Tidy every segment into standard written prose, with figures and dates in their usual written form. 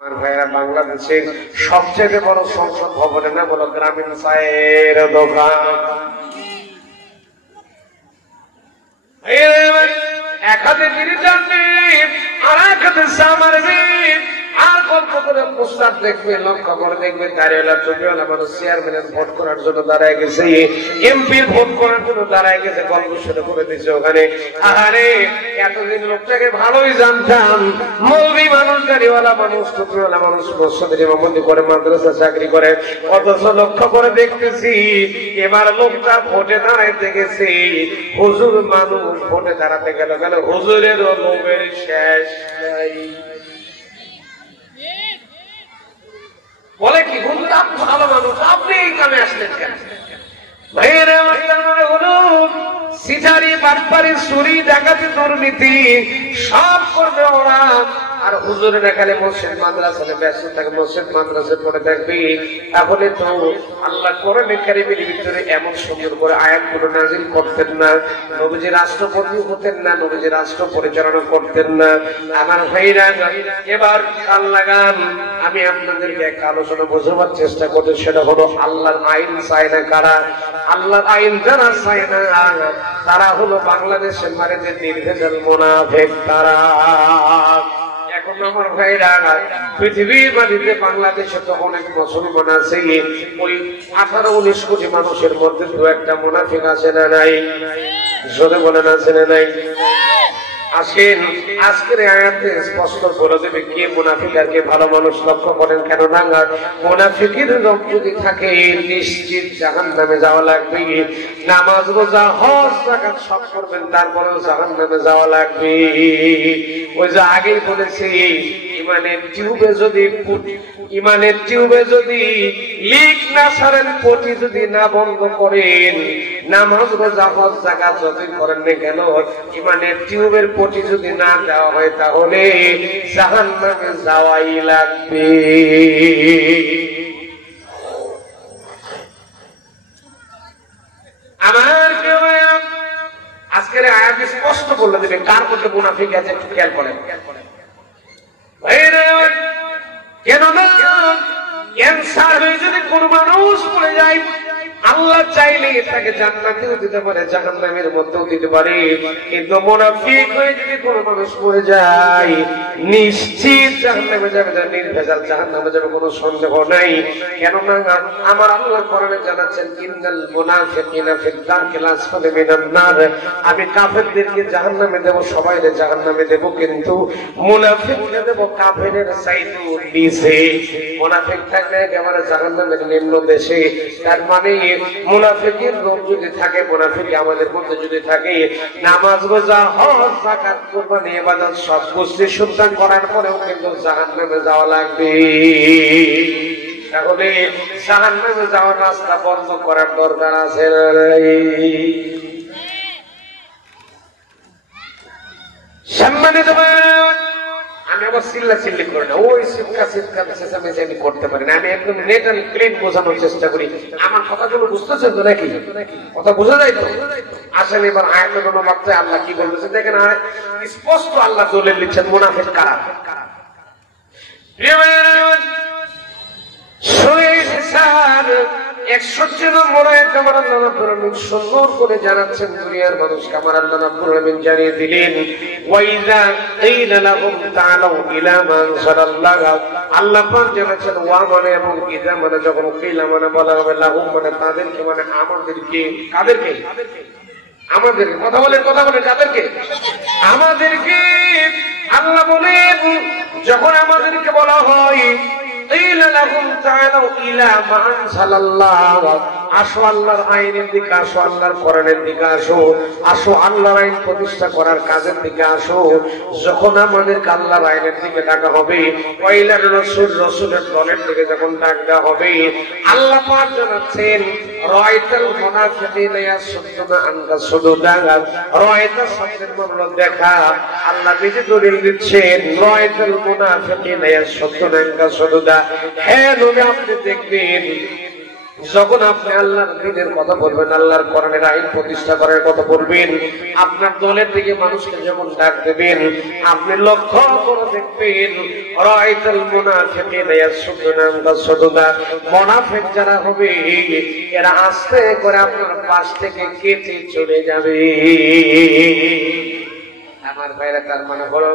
বাংলাদেশের সবচেয়ে বড় সংসদ ভবনের নাম হলো গ্রামীণ চায়ের দোকান। এক হাতে বিড়ি টানবে আর এক হাতে চা মারবে আর গল্প করে পোস্টার দেখবে, লক্ষ্য করে দেখবে দাঁড়িয়েলা টুপিওয়ালা মানুষ চেয়ারম্যানের ভোট করার জন্য দাঁড়ায় গেছে, এমপির ভোট করার জন্য দাঁড়ায় গেছে, গল্প শুরু করে দিচ্ছে ওখানে। আরে এতদিন লোকটাকে ভালোই জানতাম, মৌলবি মানুষ, দাঁড়িয়েওয়ালা মানুষ, টুপিওয়ালা মানুষ, মসজিদের ইমামতি করে, মাদ্রাসা চাকরি করে, অথচ লক্ষ্য করে দেখতেছি এবার লোকটা ভোটে দাঁড়াইতে গেছে, হুজুর মানুষ ভোটে দাঁড়াতে গেল, হুজুরের লোভের শেষ নাই। বলে কি হুজুর আপনি ভালো মানুষ, আপনি এই কামে আসলেন কেন? ভাইয়েরা আমার মানে হলো সিটারি, বাটপারি, চুরি, ডাকাতি, দুর্নীতি সব করবে ওরা। আর হুজুরের এখানে মসজিদ মাদ্রাসাতে ব্যস্ত থাকে, মসজিদ মাদ্রাসা পড়ে থাকবি। তাহলে তো আল্লাহ কোরআনে কারীমের ভিতরে এমন সুন্দর করে আয়াতগুলো নাযিল করতেন না, নবীজি রাষ্ট্রপতি হতেন না, নবীজি রাষ্ট্র পরিচালনা করতেন না। আমার ভাইরা এবার কাল লাগান, আমি আপনাদেরকে একটা আলোচনা বোঝাবার চেষ্টা করছি, সেটা হলো আল্লাহর আইন চায় না কারা? আল্লাহর আইন যারা চায় না তারা হলো বাংলাদেশের মারে যে নির্ভেজাল মুনাফিক তারা। এখন আমার ভাইরা পৃথিবীর মাটিতে বাংলাদেশে তো অনেক মুসলমান আছে, ওই 18-19 কোটি মানুষের মধ্যে দু একটা মুনাফিক আছে না নাই? জোরে বলেন আছে না নাই? আসেন আজকের আয়াতে স্পষ্ট করে দেবে কে মুনাফিক আর কে ভালো মানুষ। লক্ষ্য করেন কেন না, মুনাফিকের লোক যদি থাকে নিশ্চিত জাহান্নামে যাওয়া লাগবে। নামাজ, রোজা, হজ, যাকাত সব করবেন, তারপরেও জাহান্নামে যাওয়া লাগবে। ওই যে আগেই বলেছি, ইমানের টিউবে যদি লিক না ছাড়েন, পটি যদি না বন্ধ করেন, নামাজ, রোজা, হজ, যাকাত যতই করেন না কেন, ইমানের টিউবের পটি যদি না দেওয়া হয় তাহলে জাহান্নামে যাওয়াই লাগবে। আমার আজকের আয়াত স্পষ্ট বলে দেবে কার মধ্যে মুনাফিক আছে, একটু খেয়াল করেন। কেননা ক্যান্সার হয়ে যদি কোন মানুষ পড়ে যায়, আল্লাহ চাইলে তাকে জান্নাতেও দিতে পারে, জাহান্নামের মধ্যেও দিতে পারে। কিন্তু মুনাফিক হয়ে যদি কোন মানুষ পড়ে যায়, নিশ্চিত জাহান্নামে যাবে, নির্ভেজাল জাহান্নামে যাবে, কোনো সন্দেহ নাই। কেননা আমার আল্লাহ কোরআনে জানাচ্ছেন, ইন্নাল মুনাফিকিনা ফিদ দারকিল আসফালি মিনান নার, আমি কাফেরদেরকে জাহান্নামে দেব, সবাইকে জাহান্নামে দেব, কিন্তু মুনাফিককে দেব কাফেরের চাইতে নিচে। মুনাফিক থাকলে একেবারে জাহান্নামের নিম্ন দেশে। তার মানে মুনাফিকের রূপ যদি থাকে, মুনাফিক আমাদের মধ্যে যদি থাকে, নামাজ, রোজা, হজ, যাকাত, কুরবানি, ইবাদত সব কিছু শুদ্ধ করার পরেও কিন্তু জাহান্নামে যাওয়া লাগবে। তাহলে জাহান্নামে যাওয়ার রাস্তা বন্ধ করার দরকার আছে। সম্মানিত আমি আবার চিল্লাচিল্লি করি না, ওই চিৎকার চেঁচামেচি আমি করতে পারি না। আমি একদম নেট এন্ড ক্লিন বোঝানোর চেষ্টা করি। আমার কথাগুলো বুঝতেছেন তো নাকি? কথা বোঝা যায় তো? আসেন এবার আয়াতের অনুবাদে আল্লাহ কি বলতেছেন দেখেন। স্পষ্ট আল্লাহ দলিল দিচ্ছেন মুনাফিক কারা। সুন্দর করে জানাচ্ছেন দুনিয়ার মানুষকে আমার আল্লাহ রাব্বুল আলামিন জানিয়ে দিলেন, ওয়াইযা কিলা লাহুম তাআলাউ ইলা মা আনজালাল্লাহ। আল্লাহ পাক জানাচ্ছেন ওয়া মানে এবং ইযা মানে, যখন কিলা মানে বলা হবে, লাহুম মানে তাদেরকে, মানে আমাদেরকে। কাদেরকে? আমাদের। কথা বলেন কাদেরকে? আমাদেরকে। আল্লাহ বলেন যখন আমাদেরকে বলা হয় আসো আল্লাহর আইনের দিকে, আসো আল্লাহর কোরআনের দিকে, আসো আল্লাহর আইন প্রতিষ্ঠা করার কাজের দিকে আসো। যখন আমাদেরকে আল্লাহর আইনের দিকে ডাকা হবে, ওয়াইলার রাসূল, রাসূলের দলের দিকে যখন ডাক দেওয়া হবে, আল্লাহ পাক জানাচ্ছেন রাআইতাল মুনাফিকিনা ইয়াসুদ্দুনা আনকা সুদুদা। রাআইতা শব্দের মানে দেখা, আল্লাহ নিজে দলিল দিচ্ছেন রাআইতাল মুনাফিকিনা ইয়াসুদ্দুনা আনকা সুদুদা। হ্যাঁ নবী, আপনি দেখবেন যখন আপনি আল্লাহর দ্বীনের কথা বলবেন, আল্লাহর কোরআনের আইন প্রতিষ্ঠা করার কথা বলবেন, আপনার দলের দিকে মানুষকে যখন ডাক দেবেন, আপনি লক্ষ্য করে দেখবেন রাআইতাল মুনাফিকিনা ইয়াসুদ্দুনা আনকা সুদুদা, মুনাফিক যারা হবে এরা আস্তে করে আপনার পাশ থেকে কেটে চলে যাবে। আমার ভাইরা, তার মানে হলো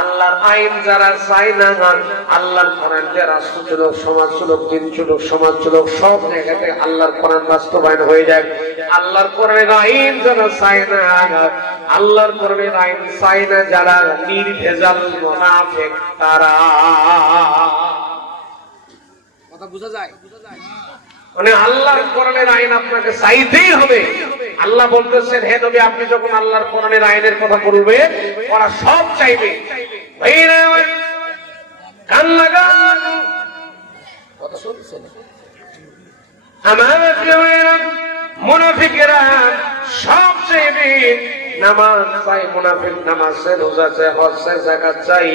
আল্লাহর আইন যারা চায় না, আল্লাহর কোরআন যে রাষ্ট্রচলক, সমাজচলক, দিনচলক, সমাজচলক, সব জায়গাতে আল্লাহর কোরআন বাস্তবায়ন হয়ে যায়। আল্লাহর কোরআনের আইন যারা চায় না, আল্লাহর কোরআনের আইন চায় না যারা নির্ভেজাল মুনাফিক, তারা কথা বোঝা যায়? মানে আল্লাহর কোরআনের আইন আপনাকে চাইতেই হবে। আল্লাহ বলতেছেন, হে নবী, আপনি যখন আল্লাহর কোরআনের আইনের কথা বলবেন, ওরা সব চাইবে। কান লাগান, কথা শুনছেন? আমার মুনাফিকেরা সব চাইবে। নামাজ চাই মুনাফিক, নামাজ চাই, রোজা চাই, হজ চাই, যাকাত চাই।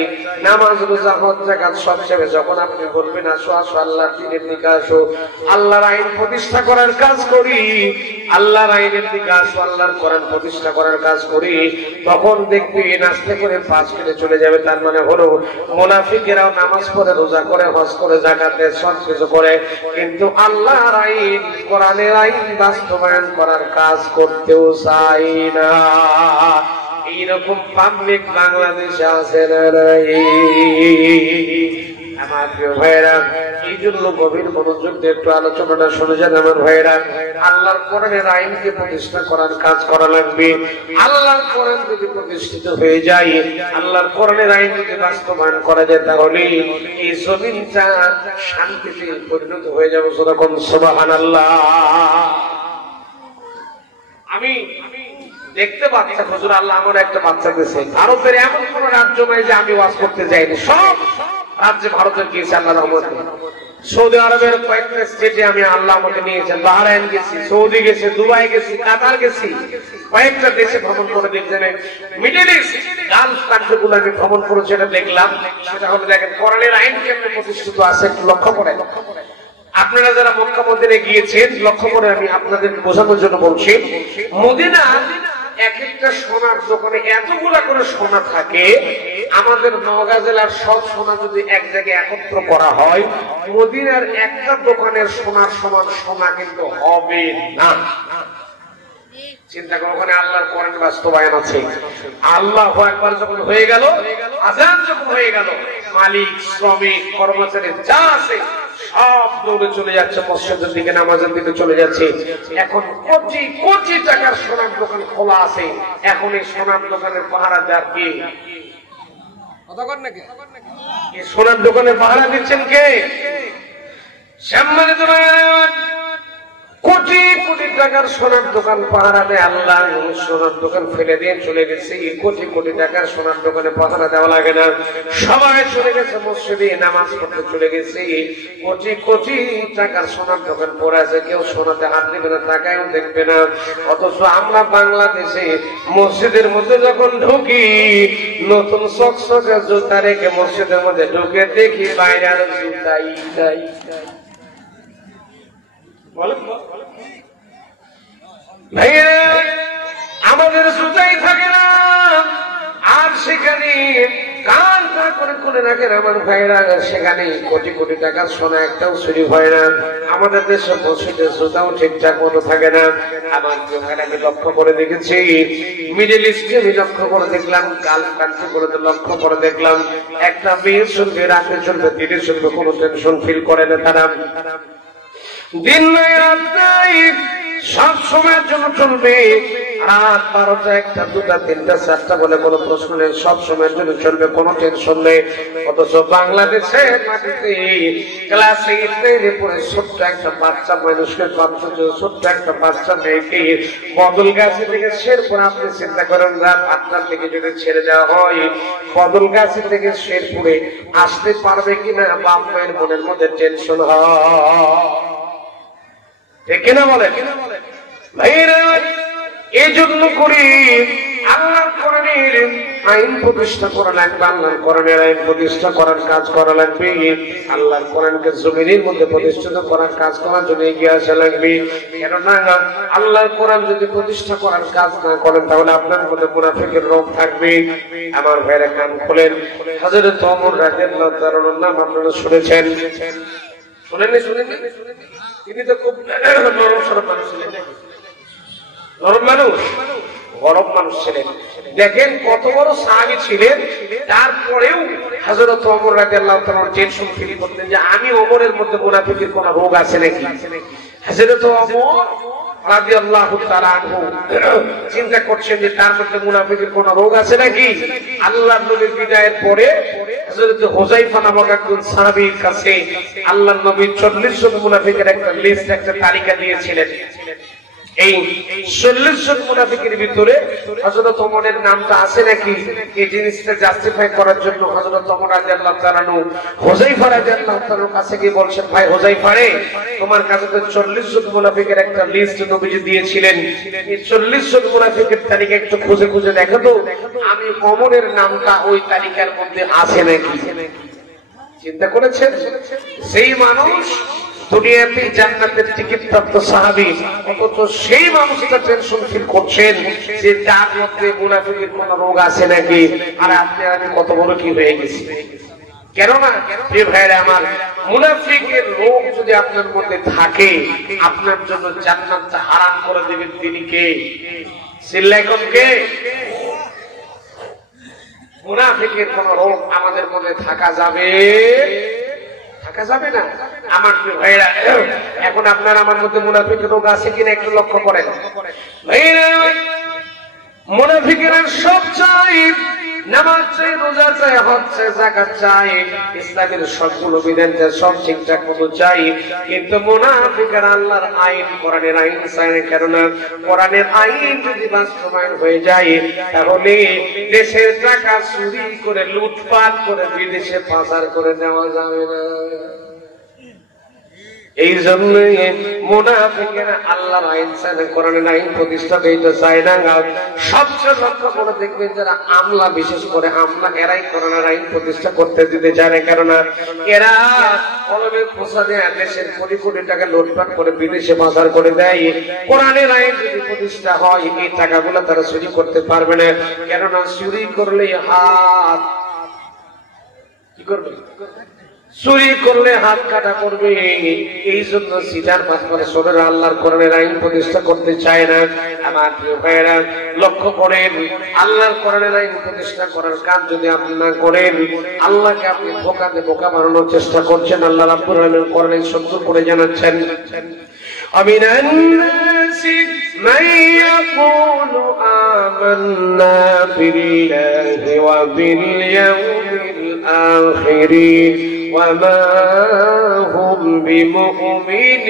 নামাজ, রোজা, হজ, যাকাত সব চাইবে। যখন আপনি বলবেন আসো আসো আল্লাহর দ্বীনের দিকে আসো, আল্লাহর আইন প্রতিষ্ঠা করার কাজ করি, আল্লাহর আইনের দিকে আসো, আল্লাহর কোরআন প্রতিষ্ঠা করার কাজ করি, তখন দেখবি নাচতে করে পাঁচ কেটে চলে যাবে। তার মানে হলো মুনাফিকেরাও নামাজ পড়ে, রোজা করে, হজ করে, যাকাত দেয়, সব কিছু করে, কিন্তু আল্লাহর আইন, কোরআনের আইন বাস্তবায়ন করার কাজ করতেও চাই না। এইরকম পাবলিক বাংলাদেশে আছে না নাই? আমার প্রিয় ভাইরা, এই জন্য গভীর মনোযোগ দিয়ে একটু আলোচনাটা শুনে যান আমার ভাইরা। আল্লাহর কোরআনের আইনকে প্রতিষ্ঠা করার কাজ করা লাগবে। আল্লাহর কোরআন যদি প্রতিষ্ঠিত হয়ে যায়, আল্লাহর কোরআনের আইন যদি বাস্তবায়ন করা যায়, তাহলে এই জমিনটা শান্তিতে পরিণত হয়ে যাবে। যখন সুবহানাল্লাহ। আমি দেখতে পাচ্ছি হুজুর, আল্লাহ আমার একটা বাচ্চা দিয়েছে। ভারতের এমন কোন রাজ্য নাই যে আমি ওয়াজ করতে যাইনি, সব রাজ্যে ভারতের গিয়েছে আল্লাহ রহমতে। সৌদি আরবের কয়েকটা স্টেটে আমি আল্লাহ আমাকে নিয়েছেন। বাহরাইন গেছি, সৌদি গেছি, দুবাই গেছি, কাতার গেছি, কয়েকটা দেশে ভ্রমণ করে দেখছেন। মিডল ইস্ট, গালফ কান্ট্রিগুলো আমি ভ্রমণ করেছি, এটা দেখলাম। সেটা হলো দেখেন কোরআনের আইন কেমন প্রতিষ্ঠিত আছে, একটু লক্ষ্য করেন। আপনারা যারা মক্কা মদিনা গিয়েছেন, লক্ষ্য করে আমি আপনাদেরকে বোঝানোর জন্য বলছি। মদিনা এক একটা সোনার দোকানে এতগুলা করে সোনা থাকে। আমাদের নওগাঁ জেলার সব সোনা যদি এক জায়গায় একত্র করা হয়, মদিনার একটা দোকানের সোনার সমান সোনা কিন্তু হবে না। চিন্তা করো, ওখানে আল্লাহর কোরআন বাস্তবায়ন আছে। আল্লাহু আকবার যখন হয়ে গেল, আযান যখন হয়ে গেল, মালিক, শ্রমিক, কর্মচারী যা আছে সব দৌড়ে চলে যাচ্ছে মসজিদের দিকে, নামাজের দিকে চলে যাচ্ছে। এখন কোটি কোটি টাকার সোনার দোকান খোলা আছে। এখন এই সোনার দোকানের পাহারাদার কে? এই সোনার দোকানের পাহারা দিচ্ছেন কে? সম্মানিত কোটি কোটি টাকার সোনার দোকান পাহারা দেয় আল্লাহ। সোনার দোকান ফেলে দিয়ে চলে গেছে। কোটি কোটি টাকার সোনার দোকানে পাহারা দেওয়া লাগে না, সবাই চলে গেছে মসজিদে নামাজ পড়তে চলে গেছে। কোটি কোটি টাকার সোনার দোকান পড়ে আছে, কেউ সোনাতে হাত দেবে না, টাকায়ও দেখবে না। অথচ আমরা বাংলাদেশে মসজিদের মধ্যে যখন ঢুকি, নতুন চকচকে জুতা রেখে মসজিদের মধ্যে ঢুকে দেখি বাইরে আর জুতাই নাই। আমাদের জুতাই থাকে না, আর সেখানে কান করে খুলে রাখেন আমার ভাইরা। সেখানে কোটি কোটি টাকার সোনা একটাও চুরি হয় না। আমাদের দেশে মসজিদের জুতাও ঠিকঠাক মতো থাকে না। আমার ভাইরা, আমি লক্ষ্য করে দেখেছি, মিডল ইস্টে আমি লক্ষ্য করে দেখলাম, গালফ কান্ট্রি গুলোতে লক্ষ্য করে দেখলাম, একটা মেয়ে চলবে, রাতে চলবে, দিনে চলবে, কোনো টেনশন ফিল করে না তারা। দিন নাই রাত নাই, সব সময়ের জন্য চলবে। রাত 12টা, 1টা, 2টা, 3টা, 4টা বলে কোনো প্রশ্ন নেই, সব সময়ের জন্য চলবে, কোনো টেনশন নেই। অথচ বাংলাদেশে মাটিতে ক্লাস 8 পড়ে ছোট্ট একটা বাচ্চা মানুষকে, ছোট্ট একটা বাচ্চা মেয়েকে বদলগাছি থেকে শেরপুর, আপনি চিন্তা করেন রাত 8টার দিকে যদি ছেড়ে দেওয়া হয়, বদলগাছি থেকে শেরপুরে আসতে পারবে কিনা বাপ মায়ের মনের মধ্যে টেনশন হয়। ঠিক কিনা বলে ভাইরা? এই জন্য করি আল্লাহর কোরআনের আইন প্রতিষ্ঠা করা লাগবে, আল্লাহর কোরআনের আইন প্রতিষ্ঠা করার কাজ করা লাগবে, আল্লাহর কোরআনকে জমিনের মধ্যে প্রতিষ্ঠিত করার কাজ করার জন্য এগিয়ে আসা লাগবে। কেননা আল্লাহর কোরআন যদি প্রতিষ্ঠা করার কাজ না করেন তাহলে আপনার মধ্যে মুনাফিকের রোগ থাকবে। আমার ভাইরা কান খোলেন, হযরত ওমর রাদিয়াল্লাহু তাআলার নাম আপনারা শুনেছেন, শুনেননি? তিনি তো খুব নরম সরব মানুষ ছিলেন, নরম মানুষ, গরম মানুষ ছিলেন। দেখেন কত বড় সাহাবী ছিলেন, তারপরেও হযরত ওমর রাদিয়াল্লাহু তাআলা টেনশন ফিল করতেন যে আমি ওমরের মধ্যে মুনাফিকের কোন রোগ আছে নাকি। হযরত ওমর রাদিয়াল্লাহু তাআলা আনহু চিন্তা করছেন যে তার মধ্যে মুনাফিকের কোন রোগ আছে নাকি। আল্লাহর নবীর বিদায়ের পরে হযরত হুযায়ফা নামক একজন সাহাবীর কাছে আল্লাহর নবী 40 জন মুনাফিকের একটা লিস্ট, একটা তালিকা দিয়েছিলেন। এই 40 জন মুনাফিকের ভিতরে হযরত ওমরের নামটা আছে নাকি, এই জিনিসটা জাস্টিফাই করার জন্য হযরত ওমর রাদিয়াল্লাহু তাআলা হুযায়ফা রাদিয়াল্লাহু তাআলার কাছে গিয়ে বলছেন, ভাই হুযায়ফা রে, তোমার কাছে তো 40 জন মুনাফিকের একটা লিস্ট নবীজি দিয়েছিলেন, এই 40 জন মুনাফিকের তালিকা একটু খুঁজে খুঁজে দেখো তো আমি ওমরের নামটা ওই তালিকার মধ্যে আছে নাকি। চিন্তা করেছেন, সেই মানুষ দুনিয়াতে জান্নাতের টিকিট প্রাপ্ত সাহাবী, অথচ সেই মানুষটা টেনশন ফিল করছেন যে তার মধ্যে মুনাফিকের কোন রোগ আছে নাকি। আর আপনি আমি কত বড় কি হয়ে গেছি। কেননা প্রিয় ভাইরা আমার, মুনাফিকের রোগ যদি আপনার মধ্যে থাকে আপনার জন্য জান্নাতটা হারাম করে দেবেন তিনি কে? সিল্লাইকন কে? মুনাফিকের কোন রোগ আমাদের মধ্যে থাকা যাবে না। আমার প্রিয় ভাইরা, এখন আপনার আমার মধ্যে মুনাফিকের রোগ আছে কিনা একটু লক্ষ্য করেন। ভাইরা, মুনাফিকেরা সব চাই, নামাজ চাই, রোজা চাই, হজ চাই, যাকাত চাই, ইসলামের সবগুলো বিধান চাই, সব ঠিকঠাক মতো চাই, কিন্তু মুনাফিকেরা আল্লাহর আইন, কোরআনের আইন চায় না। কেননা কোরআনের আইন যদি বাস্তবায়ন হয়ে যায় তাহলে দেশের টাকা চুরি করে, লুটপাট করে বিদেশে পাচার করে নেওয়া যাবে না। এই জন্য মুনাফিকেরা আল্লাহর আইন চায় না, কোরআনের আইন প্রতিষ্ঠা করতে চায় না। সবচেয়ে লক্ষ্য করে দেখবেন যারা আমলা, বিশেষ করে আমলা, এরাই কোরআনের আইন প্রতিষ্ঠা করতে দিতে চায় না। কেননা এরা কলমের খোঁচা দেয়, দেশের কোটি কোটি টাকা লুটপাট করে বিদেশে পাচার করে দেয়। কোরআনের আইন যদি প্রতিষ্ঠা হয় এই টাকাগুলো তারা চুরি করতে পারবে না। কেননা চুরি করলে হাত কি করবে, চুরি করলে হাত কাটা করবে। এই জন্য সিটার পাঁচবারে সোরেরা আল্লাহর কোরআনের আইন প্রতিষ্ঠা করতে চায় না। আমার প্রিয় ভাইয়েরা লক্ষ্য করেন, আল্লাহর কোরআনের আইন প্রতিষ্ঠা করার কাজ যদি আপনি না করেন, আল্লাহকে আপনি বোকা বানানোর চেষ্টা করছেন। আল্লাহ রাব্বুল আলামিন কোরআনে সত্য করে জানাচ্ছেন, ومن الناس من يقول آمنا بالله وباليوم الآخر وما هم بمؤمنين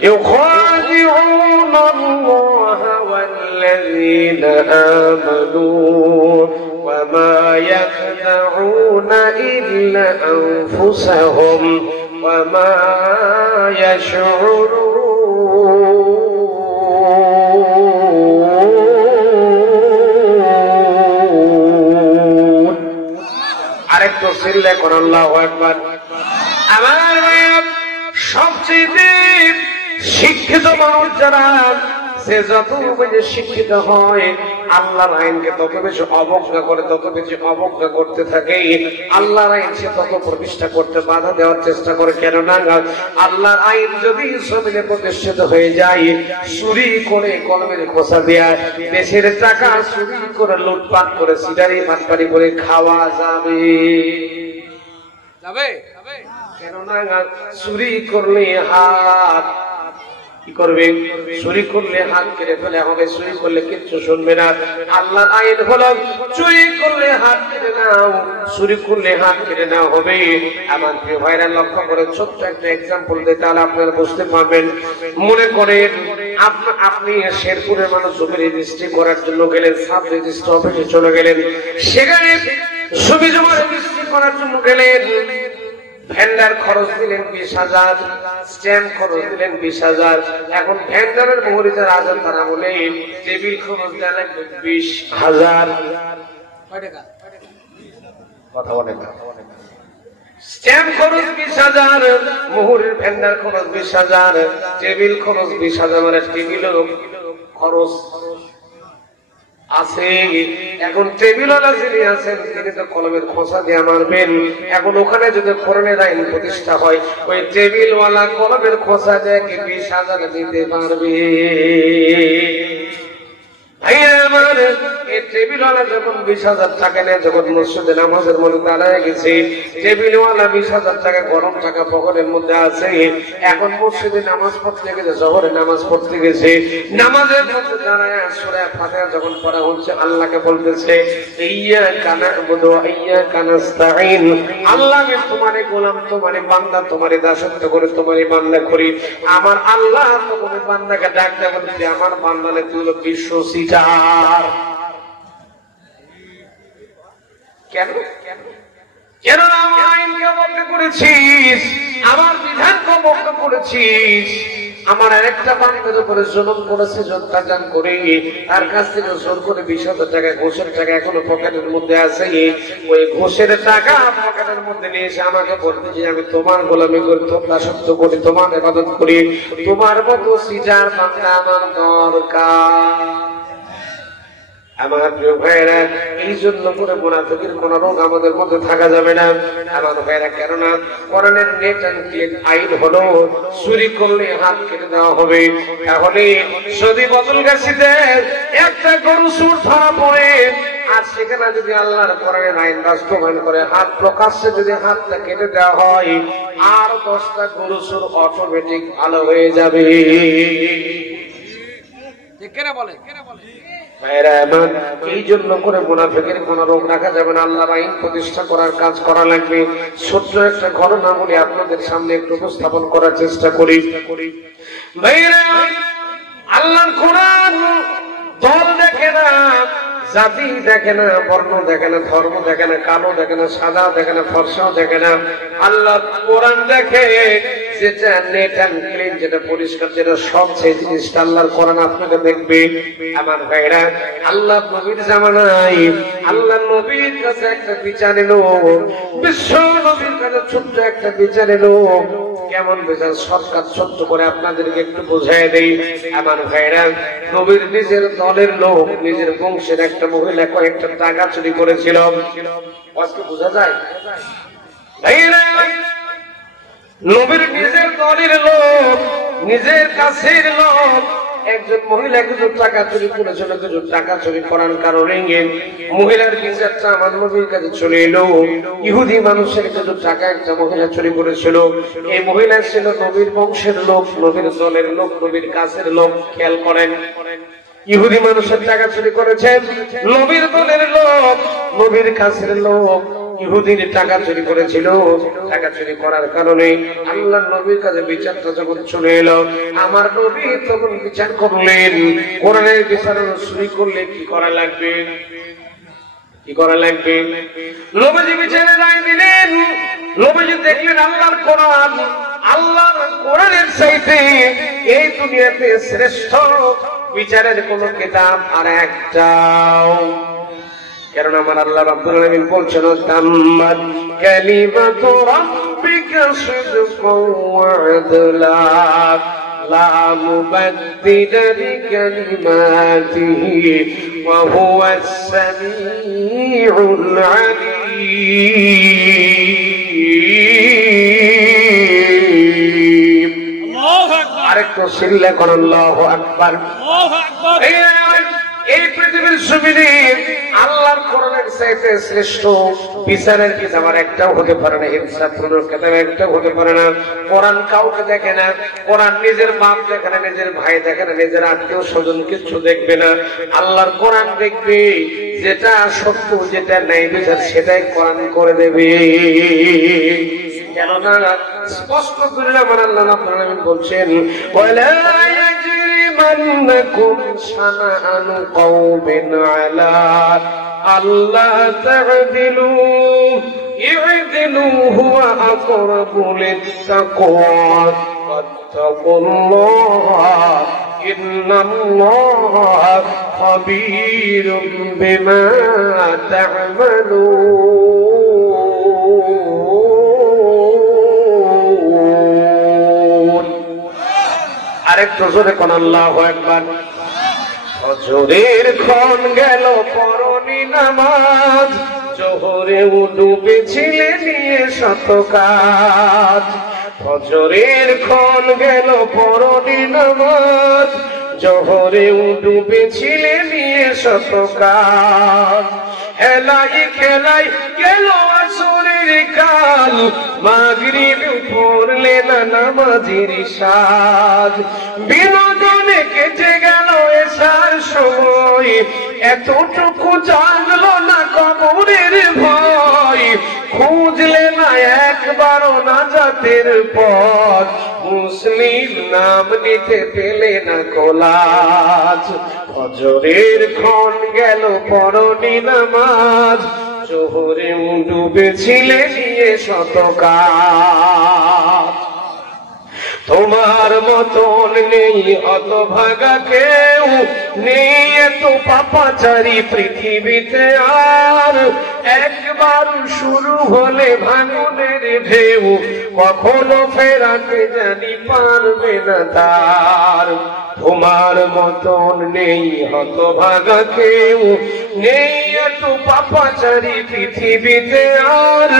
يخادعون الله والذين آمنوا وما يخدعون إلا أنفسهم وما يشعرون আরেকটু সিল্লে কর আল্লাহু আকবার। আমার সবচেয়ে শিক্ষিত মানুষ যারা, সে যত বেশি শিক্ষিত হয় আল্লাহর আইনকে তত বেশি অবজ্ঞা করে, তত বেশি অবজ্ঞা করতে থাকে। আল্লাহর আইন সে তত প্রতিষ্ঠা করতে বাধা দেওয়ার চেষ্টা করে। কেননা আল্লাহর আইন যদি জমিনে প্রতিষ্ঠিত হয়ে যায়, চুরি করে, কলমের খোঁচা দেয়া, দেশের টাকা চুরি করে, লুটপাট করে, সিটারি মাতবাড়ি করে খাওয়া যাবে। কেননা চুরি করলে হাত কি করবে, চুরি করলে হাত কেটে ফেলে হবে, চুরি করলে কিচ্ছু শুনবে না। আল্লাহর আইন হলো চুরি করলে হাত কেটে নাও, চুরি করলে হাত কেটে নাও হবে। আমার প্রিয় ভাইরা লক্ষ্য করে ছোট্ট একটা এক্সাম্পল দিই, তাহলে আপনারা বুঝতে পারবেন। মনে করেন আপনি শেরপুরের মানুষ জমি রেজিস্ট্রি করার জন্য গেলেন, সাব রেজিস্ট্রি অফিসে চলে গেলেন, সেখানে জমি জমা রেজিস্ট্রি করার জন্য গেলেন। ভেন্ডার খরচ দিলেন 20,000, স্ট্যাম্প খরচ দিলেন 20,000। এখন ভেন্ডারের মুহুরিদের আজান তারা বলে টেবিল খরচ দেওয়া লাগবে 20,000। কথা বলেন না। স্ট্যাম্প খরচ 20,000, মুহুরির ভেন্ডার খরচ 20,000, টেবিল খরচ 20,000, মানে টেবিলও খরচ আছে। এখন টেবিলওয়ালা যিনি আছেন তিনি তো কলমের খোসা দিয়ে মারবেন। এখন ওখানে যদি কোরআনের আইন প্রতিষ্ঠা হয়, ওই টেবিলওয়ালা কলমের খোসা দিয়ে কি 20,000 দিতে পারবে? টেবিলওয়ালা যখন 20,000 টাকা নেয়, যখন মসজিদে নামাজের মধ্যে দাঁড়ায় গেছে, টেবিলওয়ালা 20,000 টাকা গরম টাকা পকেটের মধ্যে আছে। এখন মসজিদে নামাজ পড়তে গেছে, জোহরে নামাজ পড়তে গেছে, নামাজের মধ্যে দাঁড়ায় সূরা ফাতিহা যখন পড়া হচ্ছে, আল্লাহকে বলতেছে ইয়্যাকা না'বুদু ওয়া ইয়্যাকা নাস্তাঈন, আল্লাহ আমি তোমারই গোলাম, তোমারই বান্দা, তোমারই দাসত্ব করে তোমারই বান্দা করি। আমার আল্লাহ তোমার বান্দাকে ডাক দেয়, বলতে আমার বান্দালে তুই হলো বিশ্ব সিটার। কেন কেন আমার আইনকে বন্ধ করেছিস, আমার বিধানকে বন্ধ করেছিস? আমার আরেকটা বান্দার উপরে জুলুম করেছিস, অত্যাচার করে তার কাছ থেকে জোর করে 20,000 টাকা ঘুষের টাকা এখনো পকেটের মধ্যে আছে। ওই ঘুষের টাকা পকেটের মধ্যে নিয়ে এসে আমাকে বলতে যে আমি তোমার গোলামি করি, তোর দাসত্ব করি, তোমার ইবাদত করি, তোমার মতো সিটার বান্দা আমার দরকার। আমার প্রিয় ভাইয়েরা, এই জন্য করে মুনাফিকের কোন রোগ আমাদের মধ্যে থাকা যাবে না আমার ভাইয়েরা। কেননা কোরআনের নেট এন্ড ক্লিন আইন হলো চুরি করলে হাত কেটে দেওয়া হবে। তাহলে যদি বদলগাছিতে একটা গরু চুর ধরা পড়ে, আর সেখানে যদি আল্লাহর কোরআনের আইন বাস্তবায়ন করে হাত প্রকাশ্যে যদি হাতটা কেটে দেওয়া হয়, আর 10টা গরু চুর অটোমেটিক ভালো হয়ে যাবে। এই জন্য করে মুনাফিকের কোন রোগ রাখা যাবে না, আল্লাহর আইন প্রতিষ্ঠা করার কাজ করা লাগবে। ছোট্ট একটা ঘটনা বলি, আপনাদের সামনে একটু উপস্থাপন করার চেষ্টা করি। আল্লাহর কোরআন দল দেখে না, জাতি দেখে না, বর্ণ দেখে না, ধর্ম দেখে না, কালো দেখে না, সাদা দেখে না, ফর্সাও দেখে না। আল্লাহ কোরআন দেখে যেটা নেট এন্ড ক্লিন, যেটা পরিষ্কার, যেটা সব, সেই জিনিসটা আল্লাহর কোরআন আপনাকে দেখবে। আমার ভাইরা, আল্লাহ নবীর জামানায় আল্লাহ নবীর কাছে একটা বিচার এলো, বিশ্ব নবীর কাছে ছোট্ট একটা বিচার এলো। কেমন বিচার, শর্টকাট ছোট্ট করে আপনাদেরকে একটু বোঝায় দেই। আমার ভাইরা, নবীর নিজের দলের লোক, নিজের বংশের একটা মহিলা কয়েকটা টাকা চুরি করেছিল। আজকে বোঝা যায় ভাইরা, নবীর নিজের দলের লোক, নিজের কাছের লোক একজন মহিলা কিছু টাকা চুরি করেছিল। কিছু টাকা চুরি করার কারণে মহিলার বিচারটা আমার নবীর কাছে চলে এলো। ইহুদি মানুষের কিছু টাকা একটা মহিলা চুরি করেছিল। এই মহিলা ছিল নবীর বংশের লোক, নবীর দলের লোক, নবীর কাছের লোক। খেয়াল করেন, ইহুদি মানুষের টাকা চুরি করেছেন, নবীর দলের লোক, নবীর কাছের লোক। ইহুদির টাকা চুরি করেছিল। টাকা চুরি করার কারণে আল্লাহ নবীর কাছে বিচারটা যখন চলে এলো, আমার নবী তখন বিচার করলেন। কোরআনের বিচার চুরি করলে কি করা লাগবে, কি করা লাগবে? নবীজি বিচারে রায় দিলেন। নবীজি দেখলেন আল্লাহর কোরআন, আল্লাহর কোরআনের চাইতে এই দুনিয়াতে শ্রেষ্ঠ বিচারের কোন কিতাব আর একটাও। কারণ আমার আল্লাহ রাব্বুল আলামিন বলছেন, তাম্মাত কালিমাতু রাব্বিকা সিদকাও ওয়া আদলা লা মুবাদদিলা লিকালিমাতিহি ওয়া হুয়াস সামিউল আলীম। আল্লাহু আকবার। আরেকটু সিল্লা করুন, আল্লাহু আকবার, আল্লাহু আকবার। এই পৃথিবীর জমিনে আল্লাহর কোরআনের চাইতে শ্রেষ্ঠ বিচারের কিতাব আর একটাও হতে পারে না, ইনসাফের কিতাব একটাও হতে পারে না। কোরআন কাউকে দেখে না, কোরআন নিজের বাপ দেখে না, নিজের ভাই দেখে না, নিজের আত্মীয় স্বজন কিছু দেখবে না। আল্লাহর কোরআন দেখবে, যেটা সত্য, যেটা ন্যায় বিচার, সেটাই কোরআন করে দেবে। কেননা স্পষ্ট করে আমার আল্লাহ রাব্বুল আলামিন বলছেন, ওয়ালা يجرمنكم شنآن قوم على ألا تعدلوا ইদিলু হুয়া আকরাবু লিত্তাকওয়া ওয়াত্তাকুল্লাহ ইন্নাল্লাহা খাবীরুম বিমা তা'মালুন। আরেকটু জোরে কোন আল্লাহু আকবার। ফজরের ক্ষণ গেল পরনি নামাজ, জোহরে ডুবেছিলে নিয়ে শত কাজ। ফজরের ক্ষণ গেল পরনি নামাজ, জোহরে ডুবেছিলে নিয়ে শত কাজ। হেলাই খেলাই গেল আসরের কাল, মাগরিব পড়লে না নামাজের সাজ। বিনোদনে কেটে গেল এসার সময়, এতটুকু জানলো না কবরের ভয়। খুঁজলে না একবারও নাজাতের পথ, মুসলিম নাম নিতে পেলে না কোলাজ। ফজরের ক্ষণ গেল পরনি নামাজ, জোহরে ডুবেছিলে নিয়ে শত কাজ। তোমার মতন নেই হতভাগা কেউ, নেই এত পাপাচারী পৃথিবীতে আর। একবার শুরু হলে ভাঙনের ঢেউ, কখনো ফেরাতে জানি পারবে না তার। তোমার মতন নেই হতভাগা কেউ, নেই এত পাপাচারী পৃথিবীতে আর।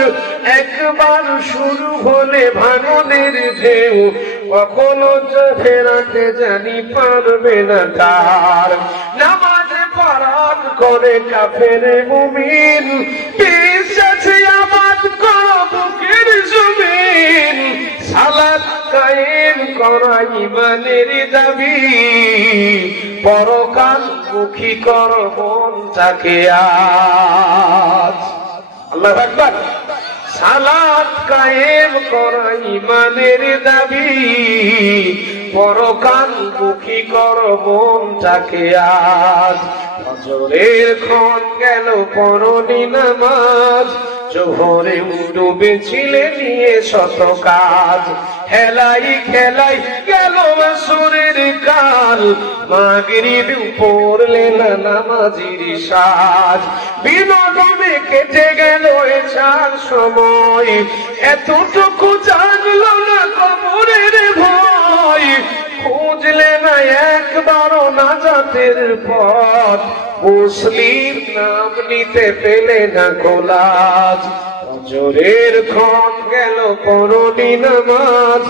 একবার শুরু হলে ভাঙনের ঢেউ, কখনো ফেরাতে জানি পারবে না তার। নামাজে পারান করে কাফের মুমিন, বিশ্বাসে আবাদ করো বুকের জমিন। সালাত কায়েম করা ঈমানের দাবি, পরকাল মুখী কর মনটাকে আজ। আল্লাহু আকবার। সালাত কায়েম করা ঈমানের দাবি, পরকাল মুখী কর মনটাকে আজ। ফজরের ক্ষণ গেল পরনি নামাজ, জোহরে ডুবেছিলে নিয়ে শত কাজ। হেলাই খেলাই গেল আসরের কাল, মাগরিব পড়লে না নামাজের সাজ। বিনোদনে কেটে গেল এসার সময়, এতটুকু জানলো না কবরের ভয়। খুঁজলে না একবারও নাজাতের পথ, মুসলিম নাম নিতে পেলে না কোলাজ। ফজরের ক্ষণ গেল পরনি নামাজ,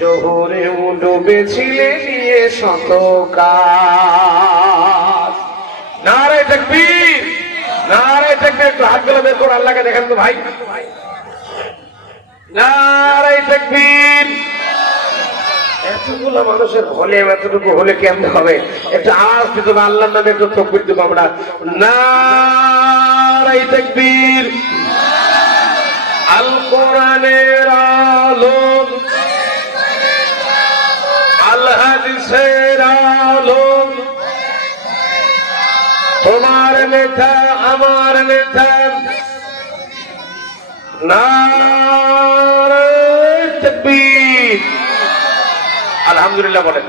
জোহরে ডুবেছিলে নিয়ে শত কাজ। নারে তাকবীর, নারে তাকবীর। একটু হাতগুলো বের করে আল্লাহকে দেখেন তো ভাই। নারে তাকবীর। এতগুলো মানুষের হলে এতটুকু হলে কেমন হবে? একটু আওয়াজ দিতে হবে আল্লাহর নামে, একটু তাকবীর দেবো আমরা। নারে তাকবীর। আল কোরআনের আলো, আল হাদিসের আলো, তোমার নেতা আমার নেতা। নারে তাকবীর। আলহামদুলিল্লাহ বলেন।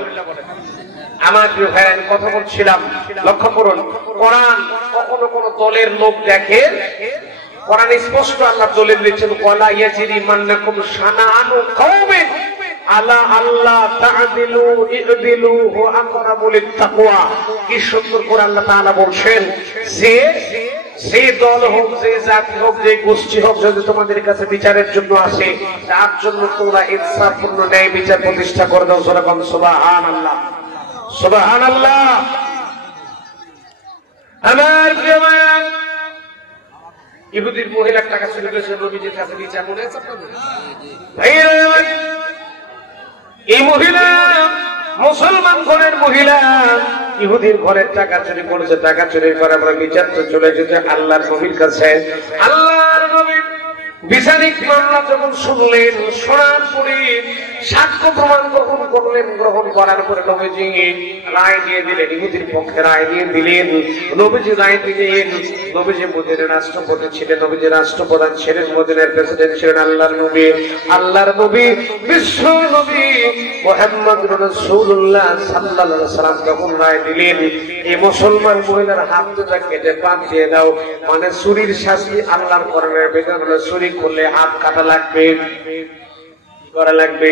আমার প্রিয় ভাই, আমি কথা বলছিলাম, লক্ষ্য করুন, কোরআন কখনো কোন দলের লোক দেখে, কোরআন স্পষ্ট আল্লাহ দলিল দিয়েছেন, ওয়ালা ইয়াজিরি মান্নাকুম শানাআনু কওমিন আলা আল্লাহ তা'দিলু ই'দিলু হুয়া আকরাবু লিত্তাকওয়া। কি সুন্দর করে আল্লাহ তাআলা বলছেন যে দল হোক, যে জাতি হোক, যে গোষ্ঠী হোক, যদি তোমাদের কাছে বিচারের জন্য আসে, তার জন্য তোমরা ইনসাফপূর্ণ ন্যায় বিচার প্রতিষ্ঠা করে দাও। সুবহান সুবহানাল্লাহ, সুবহানাল্লাহ। আমার প্রিয় ভাইরা, ইহুদির মহিলার টাকা চুরি করেছে নবীজির কাছে বিচার, মনে আছে আপনাদের? এই মহিলা মুসলমান ঘরের মহিলা, ইহুদির ঘরের টাকা চুরি করেছে। টাকা চুরি করে আমরা বিচার তো চলে যেতে আল্লাহর নবীর কাছে। আল্লাহর নবী বিচারিক মামলা যখন শুনলেন, শোনার পরে সাক্ষ্য প্রমাণ গ্রহণ করলেন। গ্রহণ করার পরে নবীজি রায় দিয়ে দিলেন, ইহুদির পক্ষে রায় দিয়ে দিলেন। নবীজি রায় দিলেন। নবীজি মদিনার রাষ্ট্রপতি ছিলেন, নবীজি রাষ্ট্রপ্রধান ছিলেন, মদিনার প্রেসিডেন্ট ছিলেন আল্লাহর নবী। আল্লাহর নবী বিশ্ব নবী মুহাম্মদুর রাসূলুল্লাহ সাল্লাল্লাহু আলাইহি ওয়াসাল্লাম যখন রায় দিলেন, এই মুসলমান মহিলার হাত দুটো কেটে বাদ দিয়ে দাও, মানে চুরির শাস্তি আল্লাহর কোরআনের বিধান হলো চুরি করলে হাত কাটা লাগবে, করা লাগবে,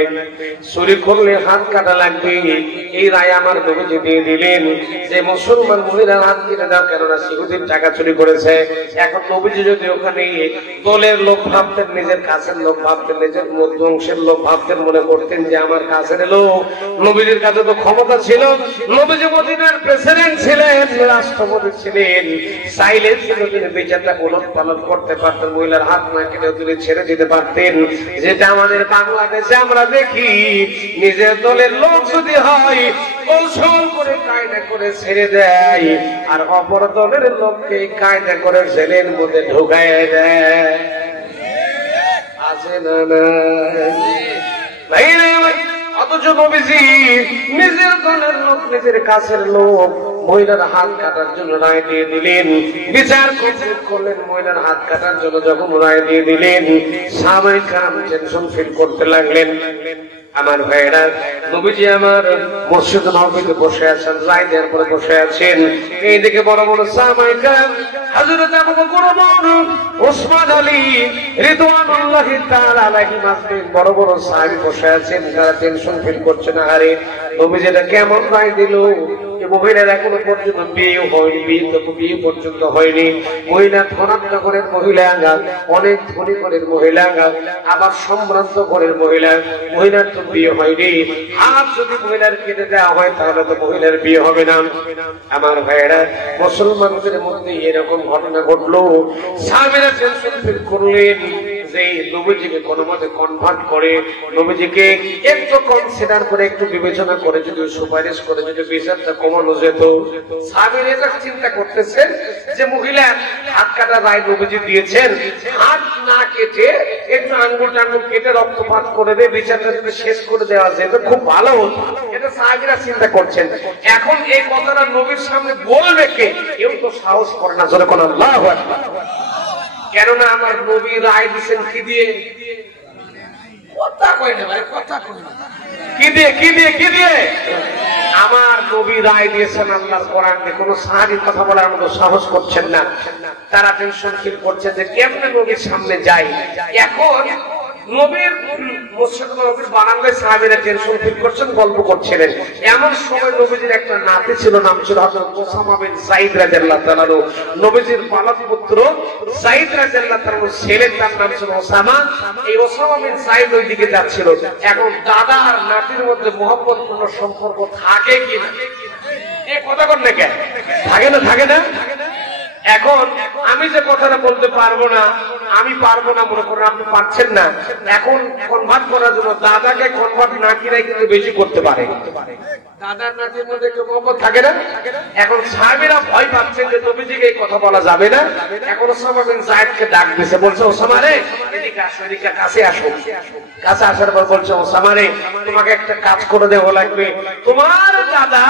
চুরি করলে হাত কাটা লাগবে। এই রায় আমার নবীজি দিয়ে দিলেন যে মুসলমান মহিলার হাত কেটে দাও, কেননা ইহুদির টাকা চুরি করেছে। এখন নবীজি যদি ওখানে দলের লোক ভাবতেন, নিজের কাছের লোক ভাবতেন, নিজের মধ্যবংশের লোক ভাবতেন, মনে করতেন যে আমার কাছের লোক, নবীজির কাছে তো ক্ষমতা ছিল, নবীজি মদিনার প্রেসিডেন্ট ছিলেন, রাষ্ট্রপতি ছিলেন, চাইলে তিনি বিচারটা উলট পালট করতে পারতেন, মহিলার হাত না কেটে তিনি ছেড়ে দিতে পারতেন। যেটা আমাদের বাংলাদেশে আমরা দেখি, নিজের দলের লোক যদি হয় কৌশল করে কায়দা করে ছেড়ে দেয়, আর অপর দলের লোককে কায়দা করে জেলের মধ্যে ঢুকায় দেয়। আছে না নাই? অথচ নবীজি নিজের দলের লোক, নিজের কাছের লোক মহিলার হাত কাটার জন্য রায় দিয়ে দিলেন। বিচার করলেন, মহিলার হাত কাটার জন্য যখন রায় দিয়ে দিলেন, সাহাবায়ে কেরাম টেনশন ফিল করতে লাগলেন। আমার ভাইরা, নবীজি আমার মসজিদ নববীতে বসে আছেন, রায় দেওয়ার পরে বসে আছেন। এইদিকে বড় বড় সাহাবায়ে কেরাম, হযরত আবু বকর, ওমর, ওসমান, আলী রিদওয়ানুল্লাহি তাআলা আলাইহিম আজমাইন, বড় বড় সাহাবী বসে আছেন। তারা টেনশন ফিল করছেন, আরে নবীজি এটা কেমন রায় দিল? মহিলার এখনো পর্যন্ত বিয়ে হয়নি, বিয়ে পর্যন্ত হয়নি। মহিলা ধনাত্ম ঘরের মহিলা, অনেক ধনী ঘরের মহিলা, আবার সম্ভ্রান্ত ঘরের মহিলা, মহিলার তো বিয়ে হয়নি। আর যদি মহিলার কেটে দেওয়া হয় তাহলে তো মহিলার বিয়ে হবে না। আমার ভাইয়েরা, মুসলমানদের মধ্যে এরকম ঘটনা ঘটলো। সাহাবীরা টেনশন ফিল করলেন যে নবীজিকে কোনো মতে কনভার্ট করে, নবীজিকে একটু কনসিডার করে, একটু বিবেচনা করে যদি সুপারিশ করে যদি বিচারটা কমানো যেত। সাহাবীরা এটা চিন্তা করতেছেন যে মহিলার হাত কাটা রায় নবীজি দিয়েছেন, হাত না কেটে একটু আঙ্গুল টাঙ্গুল কেটে রক্তপাত করে দিয়ে বিচারটা যদি শেষ করে দেওয়া যেত খুব ভালো হতো। এটা সাহাবীরা চিন্তা করছেন। এখন এই কথাটা নবীর সামনে বলবে কে? কেউ তো সাহস করে না, জোরে কোন আল্লাহু আকবার। কেননা আমার নবী রায় দিচ্ছেন কি দিয়ে? কথা কয় না ভাই, কথা কয় না। কি দিয়ে? কি দিয়ে? কি দিয়ে? আমার নবী রায় দিয়েছেন আল্লাহর কোরআন দিয়ে। কোন সাহাবী কথা বলার মতো সাহস করছেন না। তারা টেনশন ফিল করছে যে কেমনে নবীর সামনে যাই। এখন নবীর মসজিদ নববীর বারান্দায় সাহাবীরা টেনশন ফিল করছেন, গল্প করছিলেন। এমন সময় নবীজির একটা নাতি ছিল, নাম ছিল হযরত ওসামা বিন যায়েদ রাদিয়াল্লাহু তাআলা। নবীজির পালক পুত্র যায়েদ রাদিয়াল্লাহু তাআলা ছেলে, তার নাম ছিল ওসামা। এই ওসামা বিন যায়েদ ওই দিকে যাচ্ছিল। এখন দাদা আর নাতির মধ্যে মহব্বতপূর্ণ সম্পর্ক থাকে কিনা? এই কথা বল না কেন? থাকে না? থাকে না? এখন আমি যে কথাটা বলতে পারবো না, আমি পারবো না মনে করেন, আপনি পারছেন না। এখন কনভার্ট করার জন্য দাদাকে কনভার্ট না কিরাই কিন্তু বেশি করতে পারে। দাদার নাতির মধ্যে একটু মহব্বত থাকে না? এখন সাহাবীরা ভয় পাচ্ছেন যে নবীজিকে এই কথা বলা যাবে না। এখন ওসামা বিন যায়েদকে ডাক দিয়েছে, বলছে ওসামা রে এদিকে আসো, এদিকে কাছে আসো। কাছে আসার পর বলছে ওসামা রে তোমাকে একটা কাজ করে দেওয়া লাগবে। তোমার দাদা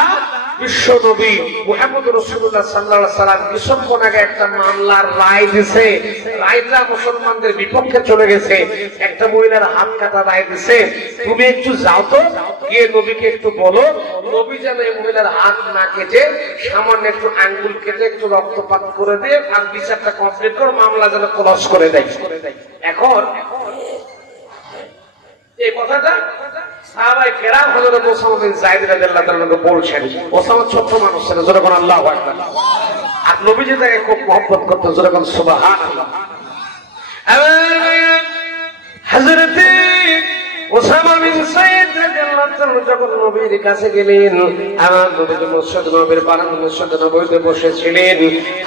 বিশ্ব নবী মুহাম্মদ রাসূলুল্লাহ সাল্লাল্লাহু আলাইহি ওয়াসাল্লাম কিছুক্ষণ আগে একটা মামলার রায় দিয়েছে। রায়টা মুসলমানদের বিপক্ষে চলে গেছে। একটা মহিলার হাত কাটা রায় দিয়েছে। তুমি একটু যাও তো, গিয়ে নবীকে একটু বলো নবী যেন এই মহিলার হাত না কেটে সামান্য একটু আঙ্গুল কেটে একটু রক্তপাত করে দিয়ে আর বিচারটা কমপ্লিট করে মামলা যেন ক্লোজ করে দেয়। এখন এই কথাটা সাহাবায়ে কেরাম হযরত ওসামা বিন যায়েদ রাদিয়াল্লাহু তাআলা বলছেন। ওসামা ছোট মানুষ ছিল, জোরে কোন আল্লাহু আকবার। আর নবীজি তাকে খুব মহব্বত করতেন, জোরে কোন সুবহানাল্লাহ। হযরত ওসামা বিন যায়েদ রাদিয়াল্লাহু তাআলা যখন নবীর কাছে গেলেন, আমার নবী মসজিদ নববীর বারান্দায় মসজিদ নববীতে বসেছিলেন।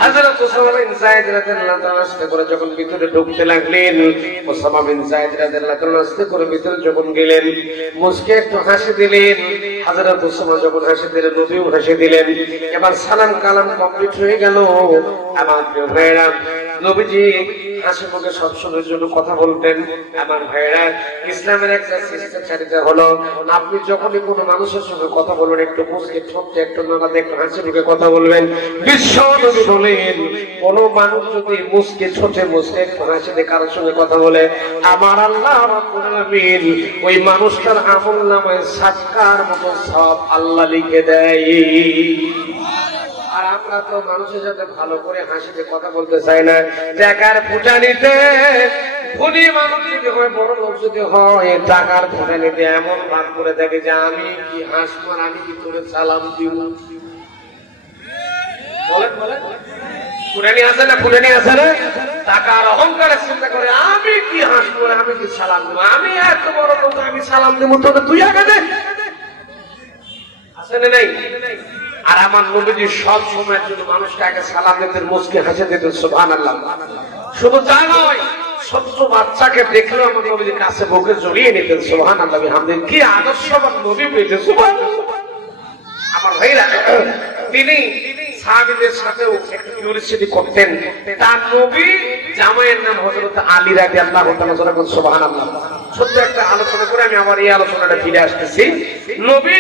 হযরত ওসামা বিন যায়েদ রাদিয়াল্লাহু তাআলা আস্তে করে যখন ভিতরে ঢুকতে লাগলেন, ওসামা বিন যায়েদ রাদিয়াল্লাহু তাআলা আস্তে করে ভিতরে যখন গেলেন, মুস্কে একটু হাসি দিলেন। হযরত ওসামা যখন হাসি দিলেন, নবীও হাসি দিলেন। এবার সালাম কালাম কমপ্লিট হয়ে গেল। আমার প্রিয় ভাইরা, নবীজি হাসি মুখে সবসময়ের জন্য কথা বলতেন। আমার ভাইয়েরা, ইসলামের একটা শিষ্টাচারিতা হলো আপনি যখনই কোনো মানুষের সঙ্গে কথা বলবেন একটু মুচকে ঠোঁটে একটু নাড়াতে একটু হাসি মুখে কথা বলবেন। বিশ্ব নবী বলেন কোন মানুষ যদি মুচকে ঠোঁটে মুচকে একটু হাসিতে কারোর সঙ্গে কথা বলে আমার আল্লাহ রাব্বুল আলামিন ওই মানুষটার আমলনামায় সাদকার মতো সওয়াব আল্লাহ লিখে দেয়। আর আমরা তো মানুষের সাথে ভালো করে হাসিতে কথা বলতে চাই না, টাকার ফুটানিতে ধনী মানুষ যদি হয়, বড় লোক যদি হয়, টাকার ফুটানিতে এমন ভাব করে থাকে যে আমি কি হাসবো, আমি কি করে সালাম দিব। বলেন বলেন, ফুটানি আছে না? ফুটানি আছে না? টাকার অহংকারের চিন্তা করে আমি কি হাসবো, আমি কি সালাম দিব, আমি এত বড় লোক, আমি সালাম দিব, তোকে তুই আগে দে। আছে না নাই? আর আমার নবীজি সব সময়ের জন্য মানুষকে আগে সালাম দিতেন, মুচকি হাসি দিতেন। সুবহানাল্লাহ। শুধু তা নয়, ছোট্ট বাচ্চাকে দেখলেও আমার নবীজি কাছে বুকে জড়িয়ে নিতেন। সুবহানাল্লাহ। বিহামদিহি। কি আদর্শবান নবী পেয়েছেন। সুবহানাল্লাহ। আমার ভাইরা, তিনি সাহাবীদের সাথেও একটু কিউরিসিটি করতেন। তার নবী জামাইয়ের নাম হযরত আলী রাদিয়াল্লাহু তাআলা। সুবহানাল্লাহ। ছোট্ট একটা আলোচনা করে আমি আমার এই আলোচনাটা ফিরে আসতেছি। নবী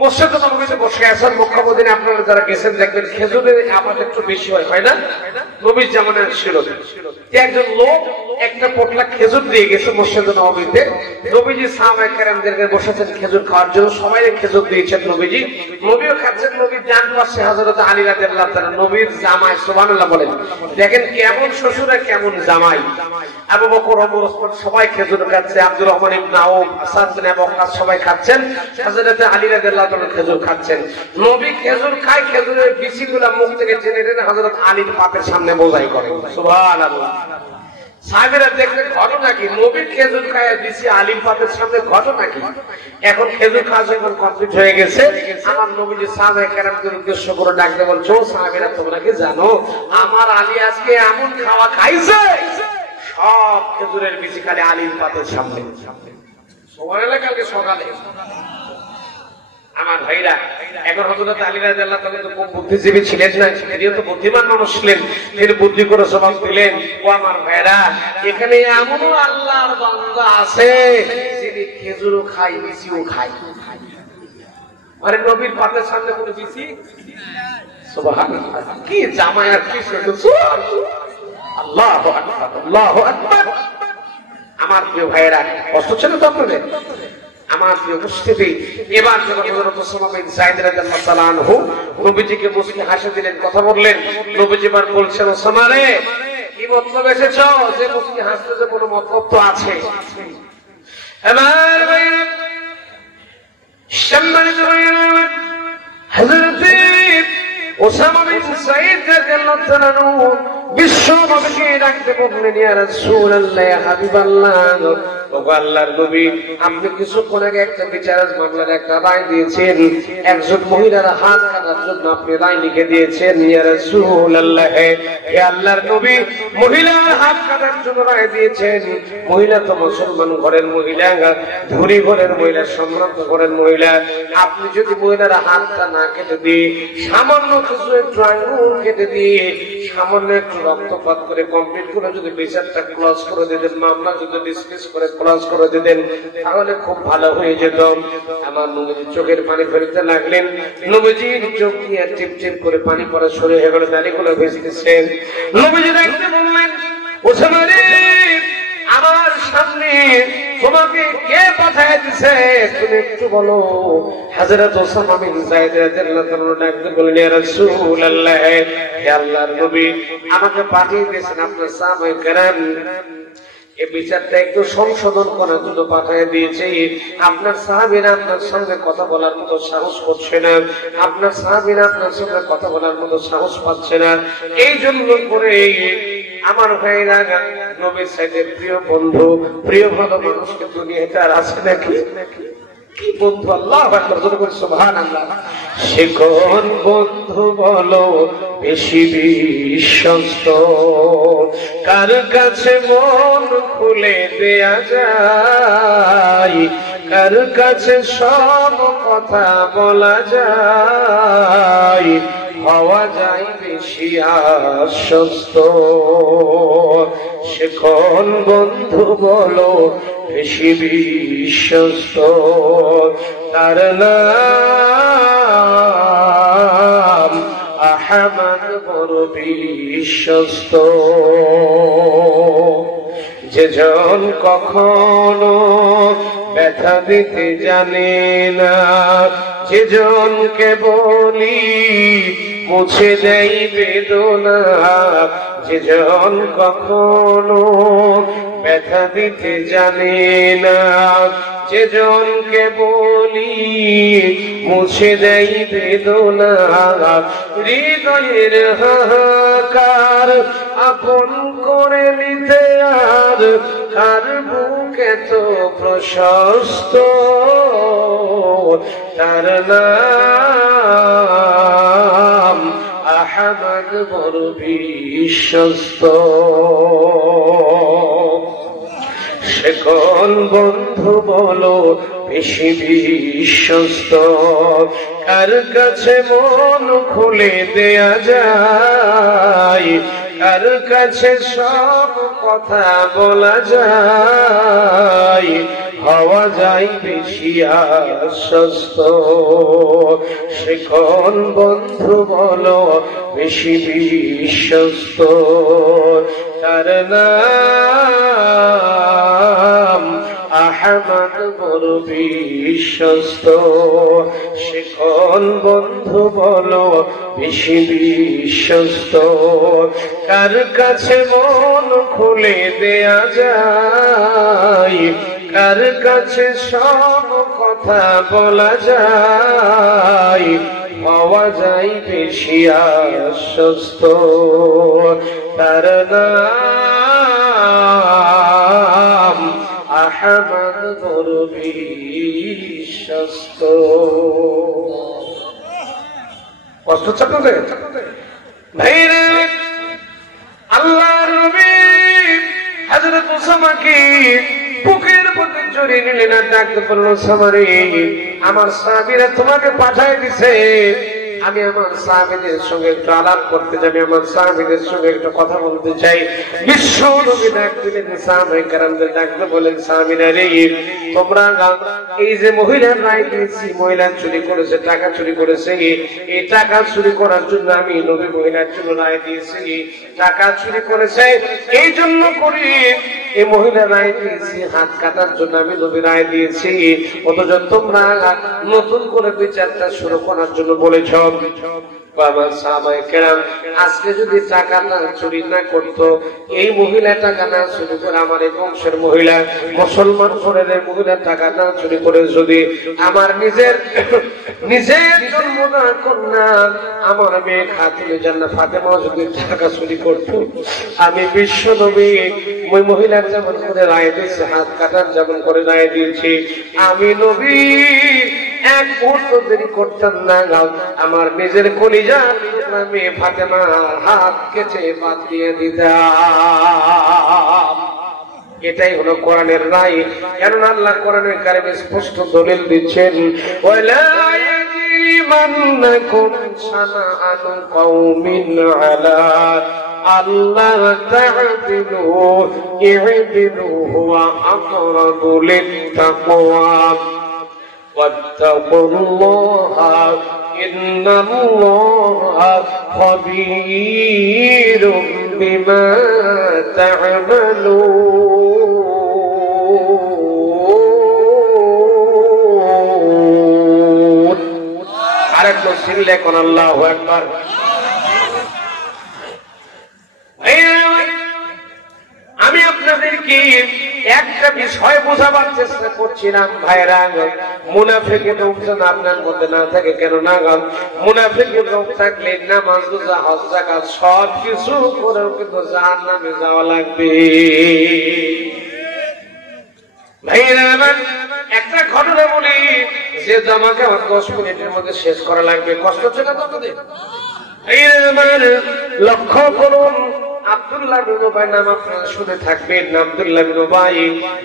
মসজিদে নববীতে বসে আছেন। মক্কা মদিনা আপনারা যারা গেছেন দেখবেন খেজুরের আবাদ একটু বেশি হয় না? নবীর জামানায় ছিল। একজন লোক একটা পটলা খেজুর দিয়ে গেছে মসজিদে নববীতে। নবীজি সাহাবায়ে কেরামদেরকে বসেছেন খেজুর খাওয়ার জন্য, সবাই খেজুর দিয়েছেন নবীজি। নবীও খাচ্ছেন। নবীর ডান পাশে হযরত আলী রাদিয়াল্লাহু তাআলা, নবীর জামাই। সুবহানাল্লাহ বলেন। দেখেন কেমন শ্বশুর আর কেমন জামাই। আবু বকর, ওমর, ওসমান সবাই খেজুর খাচ্ছে। আব্দুর রহমান ইবনে আউফ, হাসান বিন আবু ওয়াক্কাস সবাই খাচ্ছেন। হযরত আলী রাদিয়াল্লাহু তাআলা খেজুর খাচ্ছেন। নবী খেজুর খায়, খেজুরের বিচিগুলো মুখ থেকে টেনে টেনে হযরত আলীর পাতের সামনে বোঝাই করে। সুবহানাল্লাহ। সাহাবীরা দেখলেন ঘটনা কি? নবীর খেজুর খায় বিচি আলীর পাতের সামনে, ঘটনা কি? এখন খেজুর খাওয়া যখন কমপ্লিট হয়ে গেছে, আমার নবীজি সাহাবায়ে কেরামদের উদ্দেশ্য করে ডাকতে বলছে, ও সাহাবীরা তোমরা কি জানো আমার আলী আজকে এমন খাওয়া খাইছে, সব খেজুরের বিচি খালি আলীর পাতের সামনে। সুবহানাল্লাহ। কালকে সকালে আমার ভাইরা, এখন হযরত আলী রাদিয়াল্লাহু তাআলা তো খুব বুদ্ধিজীবী ছিলেন না, তিনিও তো বুদ্ধিমান মানুষ ছিলেন। তিনি বুদ্ধি করে জবাব দিলেন, ও আমার ভাইরা, এখানে এমনও আল্লাহর বান্দা আছে যিনি খেজুরও খায় বিচিও খায়। আরে নবীর পাতের সামনে কোন বিচি? সুবহানাল্লাহ। কি জামাই আর কি শ্বশুর! আল্লাহু আকবার, আল্লাহু আকবার। আমার প্রিয় ভাইরা, কষ্ট ছিল তো আপনাদের? আমার প্রিয় উপস্থিতি, এবার যখন হযরত ওসামা বিন যায়েদ রাদিয়াল্লাহু তাআলা আনহু নবীজিকে মুচকি হাসি দিলেন, কথা বললেন, নবীজি এবার বলছেন, ওসামা রে, কি মতলব এসেছো? যে মুচকি হাসতে যে কোনো মতলব তো আছে। আমার ভাইরা, সম্মানিত ভাইরা, হযরত ওসামা বিন যায়েদ রাদিয়াল্লাহু তাআলা আনহু বিশ্ব নবীকে ডাকতে বললেন, ইয়া রাসূলুল্লাহ, ইয়া হাবিবাল্লাহ, আল্লাহর নবী, আপনি কিছুক্ষণ আগে একটা বিচারের মামলার একটা রায় দিয়েছেন। একজন মহিলার হাত কাটার জন্য আপনি রায় লিখে দিয়েছেন। ইয়া রাসূলুল্লাহ, হে আল্লাহর নবী, মহিলার হাত কাটার জন্য রায় দিয়েছেন। মহিলা তো মুসলমান ঘরের মহিলা, ধনী ঘরের মহিলা, সম্ভ্রান্ত ঘরের মহিলা। আপনি যদি মহিলার হাতটা না কেটে দিয়ে, সামান্য কিছু একটু আঙ্গুল কেটে দিয়ে, সামান্য একটু রক্তপাত করে কমপ্লিট করে যদি বিচারটা ক্লোজ করে দিতেন, মামলা যদি ডিসমিস করে ক্লোজ করে দিতেন, তাহলে খুব ভালো হয়ে যেত। আমার নবীজি চোখের পানি ফেলতে লাগলেন। নবীজির চোখ দিয়ে টিপ টিপ করে পানি পড়া শুরু হয়ে গেল, দাড়িগুলো ভেসতেছেন। নবীজি দেখতে বললেন, ওসামা রে, আমার সামনে তোমাকে কে পাঠায় দিছে তুমি একটু বলো। হযরত ওসামা বিন যায়েদ রাদিয়াল্লাহু তাআলা ডাকতে বললেন, ইয়া রাসূলুল্লাহ, হে আল্লাহর নবী, আমাকে পাঠিয়ে দিয়েছেন আপনার সাহাবায়ে কেরাম এই বিচারটা একটু সংশোধন করার জন্য পাঠিয়ে দিয়েছে। আপনার সাহাবীরা আপনার সঙ্গে কথা বলার মতো সাহস করছে না, আপনার সাহাবীরা আপনার সঙ্গে কথা বলার মতো সাহস পাচ্ছে না। এই জন্য করে আমার ভাইরা, নবীর সাথে প্রিয় বন্ধু, প্রিয় ভালো মানুষকে দুনিয়াতে আর আছে নাকি? কি বন্ধু! আল্লাহু আকবার, জোরে করে সুবহানাল্লাহ। সে কোন বন্ধু বলো বেশি বিশ্বস্ত, কার কাছে মন খুলে দেয়া যায়, কার কাছে সব কথা বলা যায়, হওয়া যায় বেশি আশ্বস্ত। সে কোন বন্ধু বলো বেশি বিশ্বস্ত, তার নাম আহমদ বড় বিশ্বস্ত। যেজন কখনো ব্যথা দিতে জানে না, যেজনকে বলি মুছে দেয় বেদনা, যেজন কখনো ব্যথা দিতে জানে না, যেজনকে বলি মুছে দেয় বেদনা, হৃদয়ের হাহাকার আপন করে নিতে আর কার বুকে তো প্রশস্ত, তার নাম আহমদ বড় বিশ্বস্ত। সে কোন বন্ধু বলো বেশি বিশ্বস্ত, কার কাছে মন খুলে দেয়া যায়, কার কাছে সব কথা বলা যায়, হওয়া যায় বেশি আশ্বস্ত। সে কোন বন্ধু বলো বেশি বিশ্বস্ত, তার নাম আহমদ বড় বিশ্বস্ত। সে কোন বন্ধু বলো বেশি বিশ্বস্ত, কার কাছে মন খুলে দেয়া যায়, কার কাছে সব কথা বলা যায়, হওয়া যায় বেশি আশ্বস্ত, তার নাম আহমদ বড় বিশ্বস্ত। কষ্ট হচ্ছে আপনাদের ভাইরা? আল্লাহর নবী হযরত উসামাকে বুকের মধ্যে জড়িয়ে নিলেন আর ডাকতে বলল, উসামারে, আমার সাহাবীরা তোমাকে পাঠায় দিছে, আমি আমার সাহাবীদের সঙ্গে একটু আলাপ করতে যাই, আমার সাহাবীদের সঙ্গে একটু কথা বলতে চাই। বিশ্ব নবী ডাক দিলেন, সাহাবায়ে কেরামদের ডাকতে বলেন, সাহাবীরা রে, তোমরা এই যে মহিলার রায় দিয়েছি, মহিলা চুরি করেছে, টাকা চুরি করেছে, এই টাকা চুরি করার জন্য আমি নবী মহিলার জন্য রায় দিয়েছি, টাকা চুরি করেছে এই জন্য করি, এই মহিলা রায় দিয়েছি, হাত কাটার জন্য আমি নবী রায় দিয়েছি, অথচ তোমরা নতুন করে বিচারটা শুরু করার জন্য বলেছ। বাবা সাহাবায়ে কেরাম, আজকে যদি টাকাটা চুরি না করতো, এই মহিলা টাকা না চুরি করে, আমার এই বংশের মহিলা মুসলমান ঘরের মহিলা টাকা না চুরি করে যদি আমার নিজের জন্মদান কন্যা আমার মেয়ে খাতুনে জান্নাত ফাতেমা যদি টাকা চুরি করতো, আমি বিশ্ব নবী ওই মহিলার যেমন করে রায় দিয়েছে, হাত কাটার যেমন করে রায় দিয়েছি, আমি নবী এক মুহূর্ত দেরি করতাম না, আমার নিজের কলিজা মেয়ে ফাতেমার হাত কেটে বাদ দিয়ে দিতাম। এটাই হলো কোরআনের রায়। কেননা আল্লাহ কোরআনের কারিমে স্পষ্ট দলিল দিচ্ছেন, ওয়ালা ইয়াজরিমান্নাকুম শানাআনু কওমিন আলা আল্লাহ তা'দিলু ই'দিলু হুয়া আকরাবু লিত-তাকওয়া واتقوا الله إن الله خبير بما تعملون. আরেকটু সিল্লে কোন আল্লাহু আকবার। আমি আপনাদেরকে একটা বিষয় বোঝাবার চেষ্টা করছিলাম ভাইরা, মুনাফিকের লোক যেন আপনার মধ্যে না থাকে। কেন না, মুনাফিকের লোক থাকলে নামাজ, রোজা, হজ, যাকাত সব কিছু করেও কিন্তু জাহান্নামে যাওয়া লাগবে। ভাইরা আমার, একটা ঘটনা বলি যে আমাকে 10 মিনিটের মধ্যে শেষ করা লাগবে। কষ্ট হচ্ছে না তোমাদের? ভাইরা আমার, লক্ষ্য করুন, আব্দুল্লাহ বিন উবাই নাম আপনারা শুনে থাকবেন। আব্দুল্লাহ বিন উবাই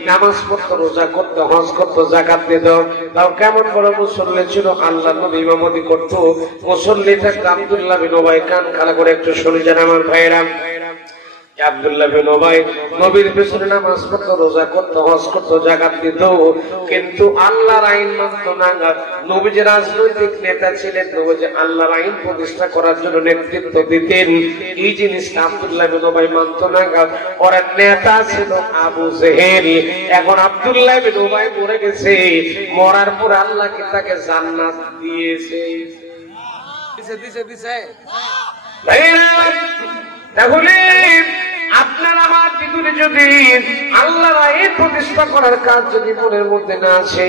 নামাজ পড়তো, রোজা করতো, হজ করতো, যাকাত দিত, তাও কেমন বড় মুসল্লি ছিল। আল্লাহর নবী ইমামতি করতো, মুসল্লি থাকতো। আব্দুল্লাহ বিন উবাই কান খাড়া করে একটু শুনে যান আমার ভাইরা। আব্দুল্লাহ বিন উবাই নবীর পেছনে নামাজ পড়তো, রোজা করতো, হজ করতো, যাকাত দিত, কিন্তু আল্লাহর আইন মানতো না। নবীজি রাজনৈতিক নেতা ছিলেন, নবীজি আল্লাহর আইন প্রতিষ্ঠা করার জন্য নেতৃত্ব দিতেন। এই জিনিসটা আব্দুল্লাহ বিন উবাই মানতো না। ওর নেতা ছিল আবু জেহেল। এখন আব্দুল্লাহ বিন উবাই মরে গেছে, মরার পর আল্লাহ কি তাকে জান্নাত দিয়েছে? তাহলে আপনার আমার ভিতরে যদি আল্লাহর আইন প্রতিষ্ঠা করার কাজ যদি মনের মধ্যে না আসে,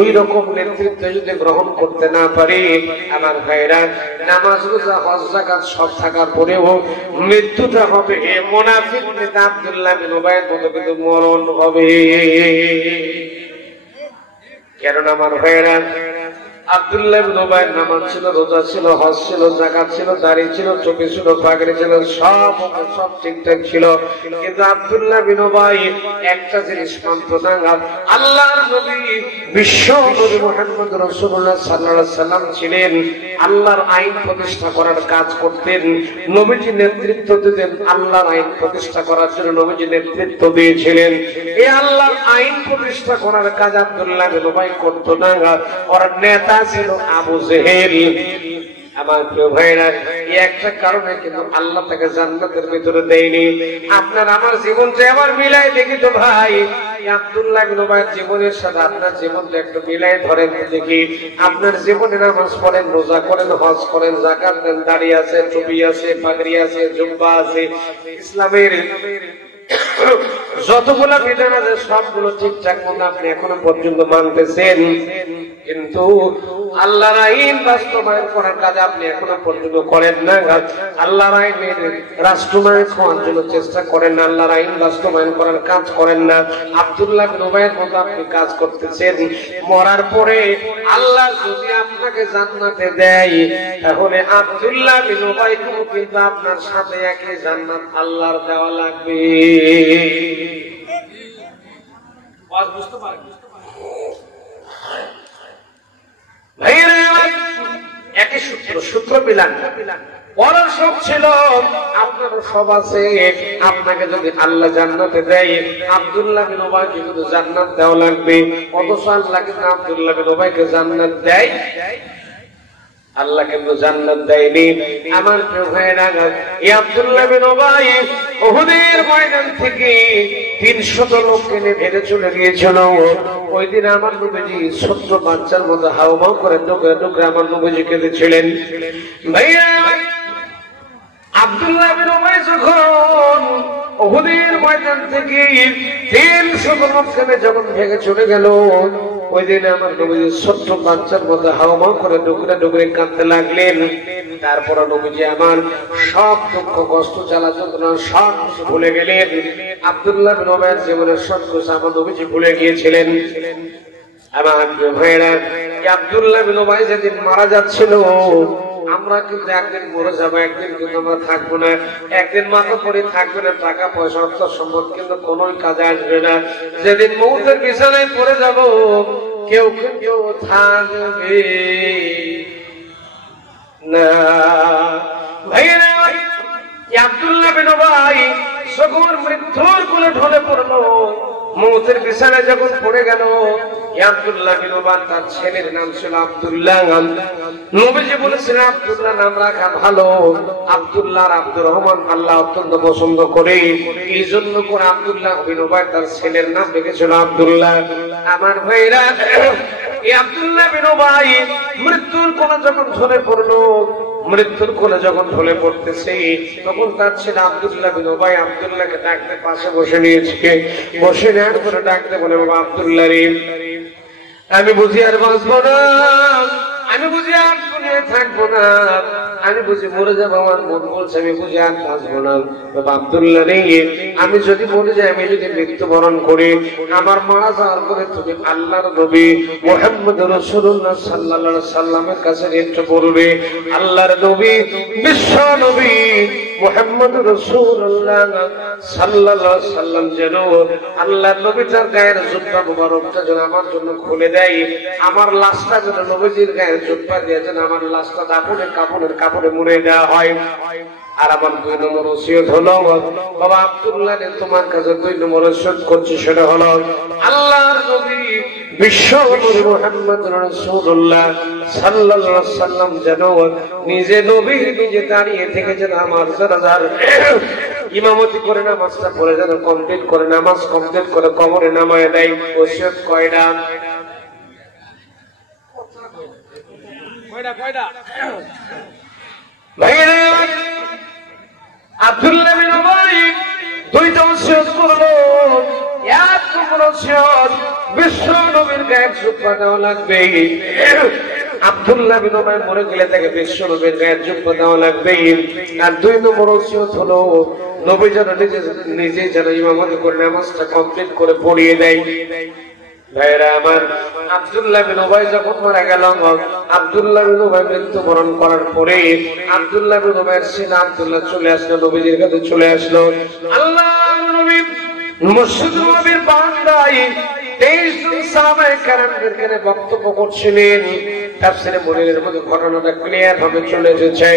ওই রকম নেতৃত্ব যদি গ্রহণ করতে না পারে, আমার ভাইরা, নামাজ রোজা হজ যাকাত সব থাকার পরেও মৃত্যুটা হবে মুনাফিক নেতা আব্দুল্লাহ বিন উবাইয়ের মতো, কিন্তু মরণ হবে। কারণ আমার ভাইরা, আব্দুল্লাহ বিন উবাইয়ের নামাজ ছিল, রোজা ছিল, হজ ছিল, যাকাত ছিল, দাড়ি ছিল, চোখে ছিল, পাগড়ি ছিল, সব ঠিকঠাক ছিল, কিন্তু আব্দুল্লাহ বিন উবাই একটা জিনিস মানত না। আল্লাহর নবী, বিশ্ব নবী মুহাম্মদ রাসূলুল্লাহ সাল্লাল্লাহু আলাইহি সাল্লাম ছিলেন, আল্লাহর আইন প্রতিষ্ঠা করার কাজ করতেন, নবীজি নেতৃত্ব দিতেন, আল্লাহর আইন প্রতিষ্ঠা করার জন্য নবীজি নেতৃত্ব দিয়েছিলেন। এই আল্লাহর আইন প্রতিষ্ঠা করার কাজ আব্দুল্লাহ বিন উবাই করত না। ওর নেতা ছিল আবু জেহেল। আমার প্রিয় ভাইরা, এই একটা কারণে কিন্তু আল্লাহ তাকে জান্নাতের ভিতরে দেয়নি। আপনার আমার জীবনটা আবার মিলাই দেখি তো ভাই, আব্দুল্লাহ বিন উবাইয়ের জীবনের সাথে আপনার জীবনটা একটু মিলাই ধরেন দেখি। আপনার জীবনে নামাজ পড়েন, রোজা করেন, হজ করেন, যাকাত দেন, দাড়ি আছে, টুপি আছে, পাগড়ি আছে, জুব্বা আছে, ইসলামের যতগুলো বিধান আছে সবগুলো ঠিকঠাক মতো আপনি এখনো পর্যন্ত মানতেছেন, কিন্তু আল্লাহর আইন বাস্তবায়ন করার কাজ আপনি এখনো পর্যন্ত করেন না। আল্লাহর আইনের রাষ্ট্রনায়ক হওয়ার জন্য চেষ্টা করেন না, আল্লাহর আইন বাস্তবায়ন করার কাজ করেন না। আব্দুল্লাহ বিন উবাইয়ের মতো আপনি কাজ করতেছেন। মরার পরে আল্লাহ যদি আপনাকে জান্নাতে দেয়, তাহলে আব্দুল্লাহ বিন উবাইকে কিন্তু আপনার সাথে একই জান্নাত আল্লাহর দেওয়া লাগবে। বুঝতে পারেন একই সূত্র মিলান। ওরা সব ছিল, আপনারও সব আছে। আপনাকে যদি আল্লাহ জান্নাতে দেয়, আব্দুল্লাহ বিন উবাইকে কিন্তু জান্নাত দেওয়া লাগবে। অথচ আল্লাহ কিন্তু আব্দুল্লাহ বিন উবাইকে জান্নাত দেয়, আল্লাহ কিন্তু জান্নাত দেয়নি। আমার প্রিয় ভাইরা, এই আব্দুল্লাহ বিন উবাই উহুদের ময়দান থেকে 300 লোককে নিয়ে ভেড়ে চলে গিয়েছিল। ওই দিন আমার নবীজি ছোট্ট বাচ্চার মতো হাউমাউ করে ডুকরে ডুকরে আমার নবীজি কেঁদেছিলেন। ভাইয়া, আব্দুল্লাহ বিন উবাই যখন উহুদের ময়দান থেকে 300 লোককে যখন ভেঙে চলে গেল, ওই দিন আমার নবীজি ছোট্ট বাচ্চার মতো হাউমাউ করে ডুকরে ডুকরে কাঁদতে লাগলেন। তারপর নবীজি আমার সব দুঃখ কষ্ট জ্বালা যন্ত্রণা সব কিছু ভুলে গেলেন। আব্দুল্লাহ বিন উবাইয়ের জীবনের সব কিছু আমার নবীজি ভুলে গিয়েছিলেন। আমার ভাইয়েরা, আব্দুল্লাহ বিন উবাই যেদিন মারা যাচ্ছিল, আমরা কিন্তু একদিন মরে যাবো, একদিন কিন্তু আমরা থাকবো না, একদিন মাথা পরে থাকবে না, টাকা পয়সা অর্থ সম্পদ কিন্তু কোন কাজে আসবে না। যেদিন মৌতের বিছানায় পড়ে যাব, কেউ কিন্তু থাকবে না। ভাইয়েরা, আব্দুল্লাহ বিন উবাই যখন মৃত্যুর কোলে ঢলে পড়লো, মৌতের বিছানায় যখন পড়ে গেল, আব্দুল্লাহ বিন উবাই তার ছেলের নাম ছিল আব্দুল্লাহ। নবীজি বলেছিলেন আব্দুল্লাহ নাম রাখা ভালো। আব্দুল্লাহ আর আব্দুর রহমান আল্লাহ অত্যন্ত পছন্দ করে, এই জন্য করে আব্দুল্লাহ বিন উবাই তার ছেলের নাম রেখেছিল আব্দুল্লাহ। আমার ভাইরা, এই আব্দুল্লাহ বিন উবাই মৃত্যুর কোলে যখন ঢলে পড়লো, মৃত্যুর কোলে যখন ঢলে পড়তেছে, তখন তার ছেলে আব্দুল্লাহ বিন উবাই আব্দুল্লাহকে ডাকতে পাশে বসে নিয়েছে। বসে নেওয়ার পরে ডাকতে বলে, বাবা আব্দুল্লাহ রে, আমি বুঝি আর বাঁচবো না, আমি বুঝি আর দুনিয়ায় থাকবো না, আমি বুঝি মরে যাবো, আমার মন বলছে আমি বুঝি আর বাঁচবো না। বাবা আব্দুল্লাহ রে, আমি যদি মরে যাই, আমি যদি মৃত্যুবরণ করি, আমার মারা যাওয়ার পরে তুমি আল্লাহর নবী মুহাম্মদ রাসূলুল্লাহ সাল্লাল্লাহু আলাইহি সাল্লামের কাছে একটু বলবে, আল্লাহর নবী বিশ্ব নবী মুহাম্মদ রাসূলুল্লাহ সাল্লাল্লাহু আলাইহি সাল্লাম যেন আল্লাহর নবী তার গায়ের জুব্বা মুবারকটা যেন আমার জন্য খুলে দেয়, আমার লাশটা যেন নবীজির গায়ের জুব্বা দিয়ে যেন আমার লাশটা দাফনের কাপড়ে মুড়ে দেওয়া হয়। আর আমার 2 নম্বর ওসিয়ত হলো বাবা আব্দুল্লাহ তোমার কাছে 2 নম্বর ওসিয়ত করছি, সেটা হলো আল্লাহর নবী বিশ্ব নবী মুহাম্মদ রাসূলুল্লাহ সাল্লাল্লাহু আলাইহি সাল্লাম যেন নিজে নবী নিজে দাঁড়িয়ে থেকে যেন আমার জানাজার ইমামতি করে নামাজটা পড়ে যেন কমপ্লিট করে, নামাজ কমপ্লিট করে কবরে নামায় দেয়। ওসিয়ত কয়টা? ভাইরা আব্দুল্লাহ বিন উবাই 2টা ওসিয়ত করলো। এক নম্বর ওসিয়ত বিশ্ব নবীর গায়ে জুব্বা দেওয়া লাগবে। আব্দুল্লাহ বিন উবাই মরে গেলে তাকে বিশ্ব নবীর গায়ে জুব্বা দেওয়া লাগবে। আর 2 নম্বর ওসিয়ত হলো নবী যেন নিজে যেন ইমামতি করে নামাজটা কমপ্লিট করে পড়িয়ে দেয়। ভাইরা আমার আব্দুল্লাহ বিন উবাই যখন মারা গেল, আব্দুল্লাহ বিন উবাই মৃত্যুবরণ করার পরে আব্দুল্লাহ বিন উবাইয়ের ছেলে আব্দুল্লাহ চলে আসলো, নবীজির কাছে চলে আসলো। আল্লাহর নবী মসজিদ নববীর বারান্দায় 23 জন সাহাবায়ে কেরামদের বক্তব্য করছিলেন। তাফসীরে মুনিরের মধ্যে ঘটনাটা ক্লিয়ার ভাবে চলে এসেছে।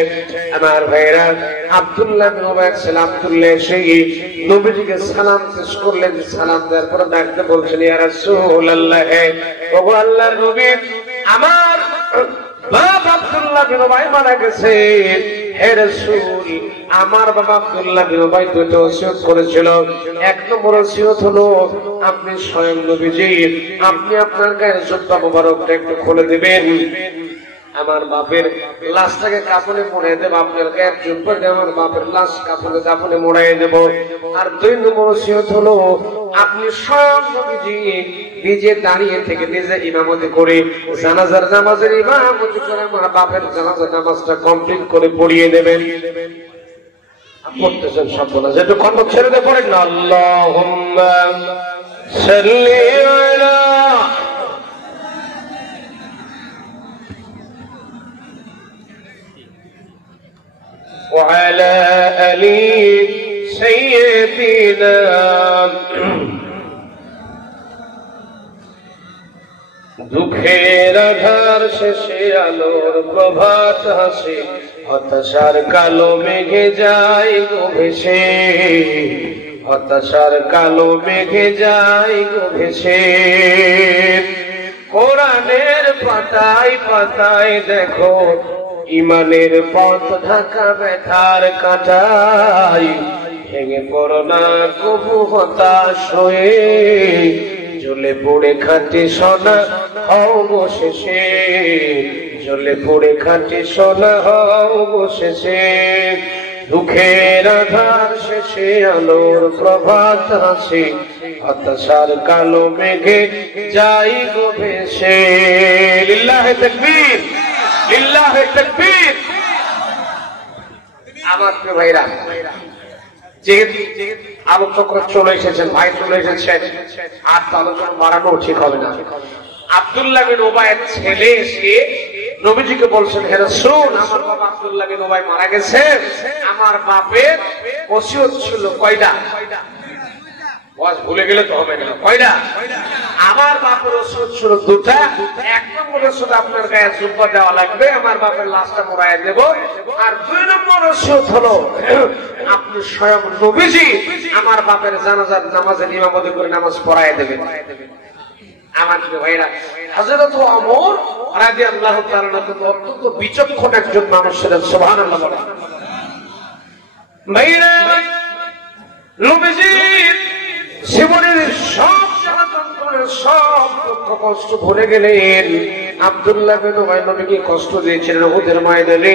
আমার ভাইরা আব্দুল্লাহ বিন উবাইয়ের ছেলে আব্দুল্লাহ সেই নবীজিকে সালাম পেশ করলেন। সালাম দেওয়ার পর ডাকতে বলছেন, ইয়া রাসূলুল্লাহ, ওগো আল্লাহর নবী, আমার বাবা আব্দুল্লাহ বিন উবাই মারা গেছে। হে রাসূল, আমার বাবা আব্দুল্লাহ বিন উবাই 2টা ওসিয়ত করেছিল। 1 নম্বর ওসিয়ত হলো আপনি স্বয়ং নবীজি আপনি আপনার গায়ের জুব্বা মোবারকটা একটু খুলে দিবেন, আমার বাপের লাশটাকে কাফনে মোড়াই দেব, আপনার গায়ের জুব্বা দিয়ে আমার বাপের লাশ কাফনে মোড়াই দেব। আর 2 নম্বর ওসিয়ত হলো আপনি স্বয়ং নবীজি নিজে দাঁড়িয়ে থেকে নিজে ইমামতি করে জানাজার নামাজের ইমামতি করে আমার বাপের জানাজার নামাজটা কমপ্লিট করে পড়িয়ে দেবেন। পড়তেছেন সব বলা যেটা কণ্ঠ ছেড়ে দিয়ে পড়েন না, আল্লাহুম্মা সাল্লি আলা وعلى آل سيدنا দুঃখের আধার শেষে আলোর প্রভাত হাসে, হতাশার কালো মেঘে যায় গো ভেসে, হতাশার কালো মেঘে যায় গো ভেসে। কোরআনের পাতায় পাতায় দেখো ইমানের পথ ঢাকা ব্যথার কাঁটায়, ভেঙে পড়ো না কবু হতাশ হয়ে, জ্বলে পড়ে খাঁটি সোনা হও বসেছে, জ্বলে পড়ে খাঁটি সোনা হও বসেছে। দুঃখের আধার শেষে আলোর প্রভাত হাসে, হতাশার কালো মেঘে যাই গো ভেসে। লিল্লাহে তাকবীর, লিল্লাহে তাকবীর। আমার প্রিয় ভাইরা, যেহেতু আলোচকরা চলে এসেছেন, ভাই চলে এসেছেন, আর আলোচনা বাড়ানো ঠিক হবে না। আব্দুল্লাহ বিন উবাইয়ের ছেলে এসে নবীজিকে বলছেন, হে রাসূল, আমার বাবা আব্দুল্লাহ বিন উবাই মারা গেছে, আমার বাপের ওসিয়ত ছিল কয়টা? ভুলে গেলে তো হবে না, কয়টা? আমার বাপের ওসিয়ত ছিল 2টা। 1 নম্বর ওসিয়ত আপনার গায়ে জুব্বা দেওয়া লাগবে, আমার বাপের লাশটা মোড়ায় দেব। আর 2 নম্বর ওসিয়ত হলো আপনি স্বয়ং নবীজি আমার বাপের জানাজার নামাজের ইমামতি করে নামাজ পড়ায় দেবেন। আমার ভাইরা, হযরত ওমর রাদিয়াল্লাহু তাআলা অত্যন্ত বিচক্ষণ একজন মানুষ ছিলেন। সুবহানাল্লাহ বলেন। ভাইরা, নবীজি জীবনের সব জ্বালা-যন্ত্রণা, সব দুঃখ কষ্ট ভুলে গেলেন। আব্দুল্লাহ বিন উবাই নবীকে কষ্ট দিয়েছিলেন উহুদের ময়দানে,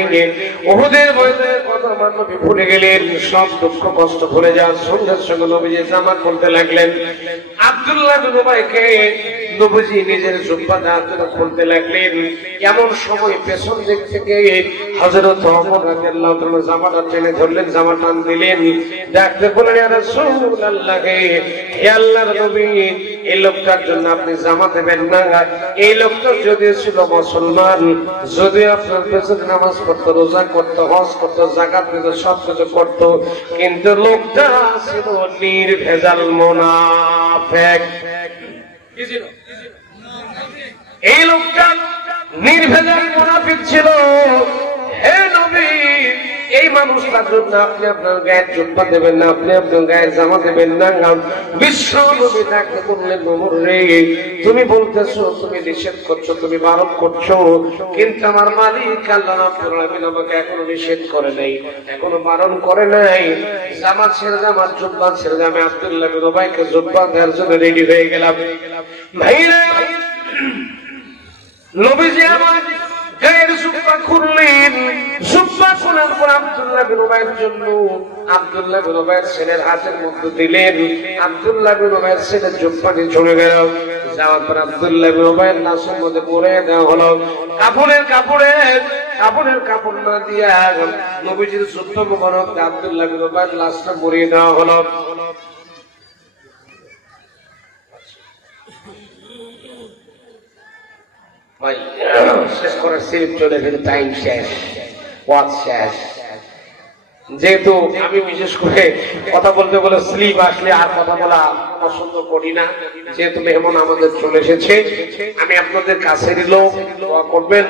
উহুদের ময়দানের কথা নবী ভুলে গেলেন। সব দুঃখ কষ্ট ভুলে যাওয়ার সঙ্গে সঙ্গে নবীজি জামাত বলতে লাগলেন। আব্দুল্লাহ বিন উবাইকে নবীজি নিজের জুব্বা দাঁড় খুলতে লাগলেন। এমন সময় পেছন দিক থেকে হযরত ওমর রাদিয়াল্লাহু তাআলা জামাটা টেনে ধরলেন, জামা টান দিলেন, ডাকতে বললেন, ইয়া রাসূলুল্লাহ, হে আল্লাহর নবী, এই লোকটার জন্য আপনি জামা দেবেন না। এই লোকটা যদি ছিল মুসলমান, যদি আপনার পেছনে নামাজ পড়তো, রোজা করতো, হজ করতো, যাকাত দিত, সব কিছু করতো, কিন্তু লোকটা ছিল নির্ভেজাল মুনাফিক। কি ছিল? এই লোকটা নির্ভেজাল মুনাফিক ছিল। হে নবী, এই মানুষটার জন্য আপনি আপনার গায়ের জুব্বা দেবেন না, আপনি আপনার গায়ের জামা দেবেন না। বিশ্ব নবী তাকে বললেন, ওমর রে, তুমি বলতেছো, তুমি নিষেধ করছো, তুমি বারণ করছো, কিন্তু আমার মালিক আল্লাহ রাব্বুল আলামিন আমাকে এখনো নিষেধ করে নাই, এখনো বারণ করে নাই। জামা ছেড়ে আমার জুব্বা ছেড়ে আমি আব্দুল্লাহ বিন উবাইকে জুব্বা দেওয়ার জন্য রেডি হয়ে গেলাম। ভাইরা, নবীজি আমার গায়ের জুব্বা খুললেন। জুব্বা খোলার পর আব্দুল্লাহ বিন উবাইয়ের জন্য আব্দুল্লাহ বিন উবাইয়ের ছেলের হাতের মধ্যে দিলেন। আব্দুল্লাহ বিন উবাইয়ের ছেলের জুব্বা নিয়ে চলে গেল। যাওয়ার পর আব্দুল্লাহ বিন উবাইয়ের লাশের মধ্যে পরে দেওয়া হলো। কাপড়ের কাপড় না দিয়া নবীজির যুদ্ধ মোবারক আব্দুল্লাহ বিন উবাইয়ের লাশটা মরিয়ে দেওয়া হলো। ভাই শেষ করার সিরিপ চলে গেছে, টাইম শেষ, ওয়াজ শেষ। যেহেতু আমি বিশেষ করে কথা বলতে বলে স্লিপ আসলে আর কথা বলা পছন্দ করি না, যেহেতু মেহমান আমাদের চলে এসেছে, আমি আপনাদের কাছে লোক দোয়া করবেন।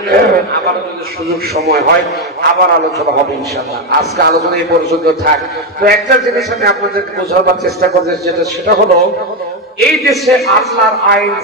আবার যদি সুযোগ সময় হয় আবার আলোচনা হবে ইনশাআল্লাহ। আজকে আলোচনা এই পর্যন্ত থাক। তো একটা জিনিস আমি আপনাদেরকে বোঝাবার চেষ্টা করছি, যেটা সেটা হলো এই দেশে আল্লাহর আইন